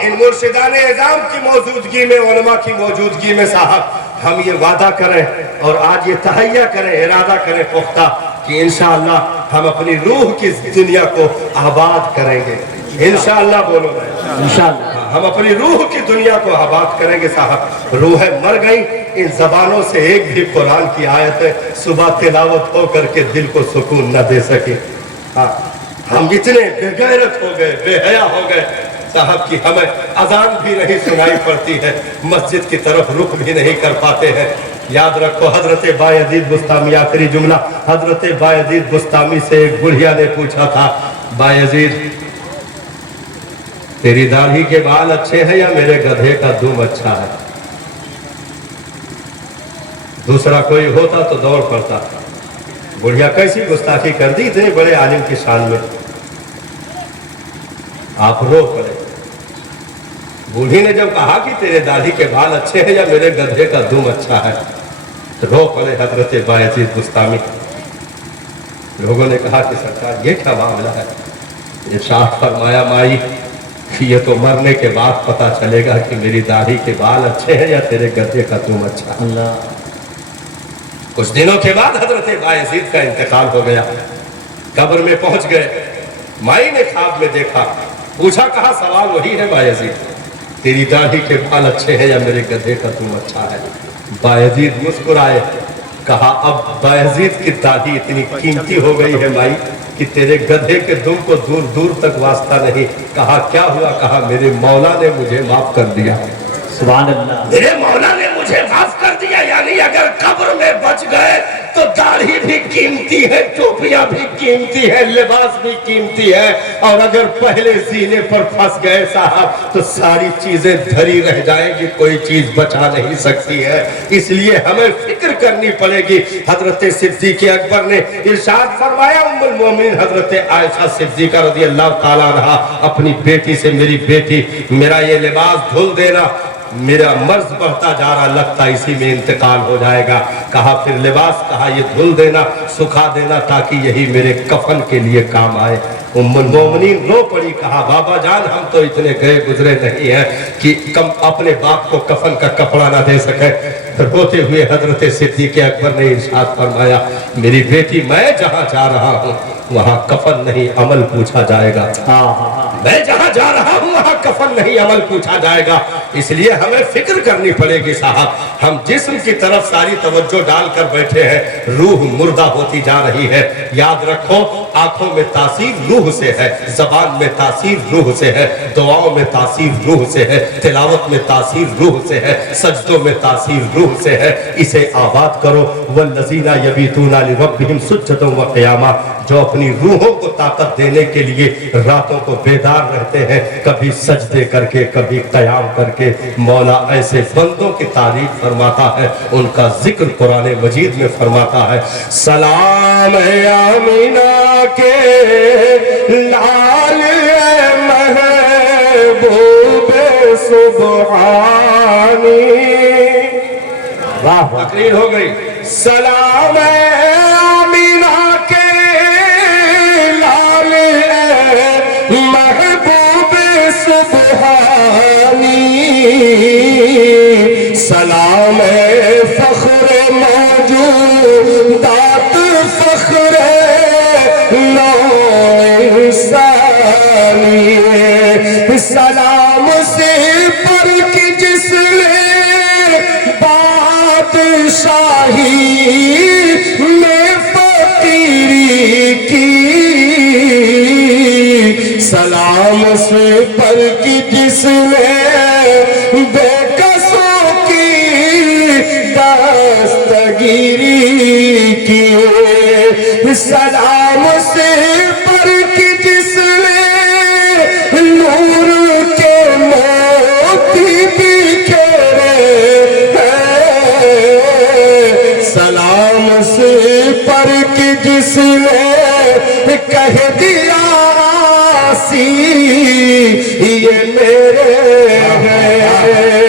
इन मुर्शिदाने इज़ाम की मौजूदगी में, उलमा की मौजूदगी में साहब हम ये वादा करें और आज ये तहैया करें, इरादा करें पुख्ता कि इंशाअल्लाह हम अपनी रूह की दुनिया को आबाद करेंगे। इंशाअल्लाह बोलो, इंशाअल्लाह हम अपनी रूह की दुनिया को आबाद करेंगे साहब। रूहें मर गई, इन जबानों से एक भी कुरान की आयत सुबह तिलावत हो करके दिल को सुकून न दे सके। हाँ, हम इतने बेगैरत हो गए, बेहया हो गए साहब कि हमें अजान भी नहीं सुनाई पड़ती है, मस्जिद की तरफ रुख भी नहीं कर पाते हैं। याद रखो, हजरत बायजीद बुस्तामी, आखिरी जुमला, हजरत बायजीद बुस्तामी से एक बुढ़िया ने पूछा था, बायजीद तेरी दाढ़ी के बाल अच्छे हैं या मेरे गधे का दुम अच्छा है? दूसरा कोई होता तो दौड़ पड़ता। बुढ़िया कैसी गुस्ताखी कर दी इतने बड़े आलिम की शान में, आप रो पड़े। बूढ़ी ने जब कहा कि तेरे दाढ़ी के बाल अच्छे हैं या मेरे गधे का दुम अच्छा है, तो रो पड़े हजरत बायजीद बुस्तामी। लोगों ने कहा कि सरकार ये क्या मामला है? इरशाद फरमाया, माई ये तो मरने के बाद पता चलेगा कि मेरी दाढ़ी के बाल अच्छे हैं या तेरे गधे का दुम अच्छा है। अल्लाह। कुछ दिनों के बाद हजरत बायजीद का इंतकाल हो गया, कब्र में पहुंच गए। माई ने ख्वाब में देखा, पूछा, कहा सवाल वही है बायजीद, तेरी दाढ़ी के बाल अच्छे हैं या मेरे गधे का दुम अच्छा है? बायजीद मुस्कुराए, कहा अब बायजीद की दाढ़ी इतनी कीमती हो गई है माई कि तेरे गधे के दुम को दूर दूर तक वास्ता नहीं। कहा क्या हुआ? कहा मेरे मौला ने मुझे माफ कर दिया। सुभान अल्लाह। मेरे मौला ने मुझे माफ कर दिया, यानी अगर कब्र में बच गए तो दाढ़ी भी कीमती है, टोपियां भी कीमती है, लिबास भी कीमती है, और अगर पहले सीने पर फंस गए साहब तो सारी चीजें धरी रह जाएंगी, कोई चीज बचा नहीं सकती है। इसलिए हमें फिक्र करनी पड़ेगी। हजरत सिद्दीक़ अकबर ने इरशाद फरमाया, उम्मुल मोमिनीन हजरत आयशा सिद्दीक़ा रज़ियल्लाहु ताला अन्हा अपनी बेटी से, मेरी बेटी मेरा ये लिबास धुल देना, मेरा मर्ज बढ़ता जा रहा, लगता इसी में इंतकाल हो जाएगा। कहा फिर लिबास, कहा ये धुल देना, सुखा देना, ताकि यही मेरे कफन के लिए काम आए। उम्मुल मोमिनीन रो पड़ी, कहा बाबा जान हम तो इतने गए गुजरे नहीं हैं कि कम अपने बाप को कफन का कपड़ा ना दे सके। रोते हुए हजरत सिद्दीक़ अकबर ने इरशाद फरमाया, मेरी बेटी मैं जहां जा रहा हूं वहां कफन नहीं अमल पूछा जाएगा। मैं जहां जा रहा हूं वहां कफन नहीं अमल पूछा जाएगा। इसलिए हमें फिक्र करनी पड़ेगी साहब। हम जिस्म की तरफ सारी तवज्जो डालकर बैठे हैं, रूह मुर्दा होती जा रही है। याद रखो, आंखों में तासीर रूह से है, जबान में तासीर रूह से है, दुआओं में तासीर रूह से है, तिलावत में तासीर रूह से है, सजदों में तासीर रूह से है। इसे आबाद करो। वल्लज़ीना यबीतूना लिरब्बिहिम सुज्जदन व क़ियामा, जो अपनी रूहों को ताकत देने के लिए रातों को बेदार रहते हैं, कभी सजदे करके कभी क़याम करके। मौला ऐसे बंदों की तारीफ फरमाता है, उनका जिक्र कुरान मजीद में फरमाता है, सलाम आमीना के लाल महबूब सुबहानी। वाह, तकरीर हो गई। सलाम आमीना के लाल महबूब सुबहानी, सलाम फख्र मौजूदात फख्र नौ इंसानी, सलाम से पर की जिसने बादशाही में फकीरी की, सलाम से पर की जिसने बेकसों की दस्तगीरी की, सलाम से पर की जिसने नूर के मोती बिखेरे جس نے کہہ دیا آسی یہ میرے ہیں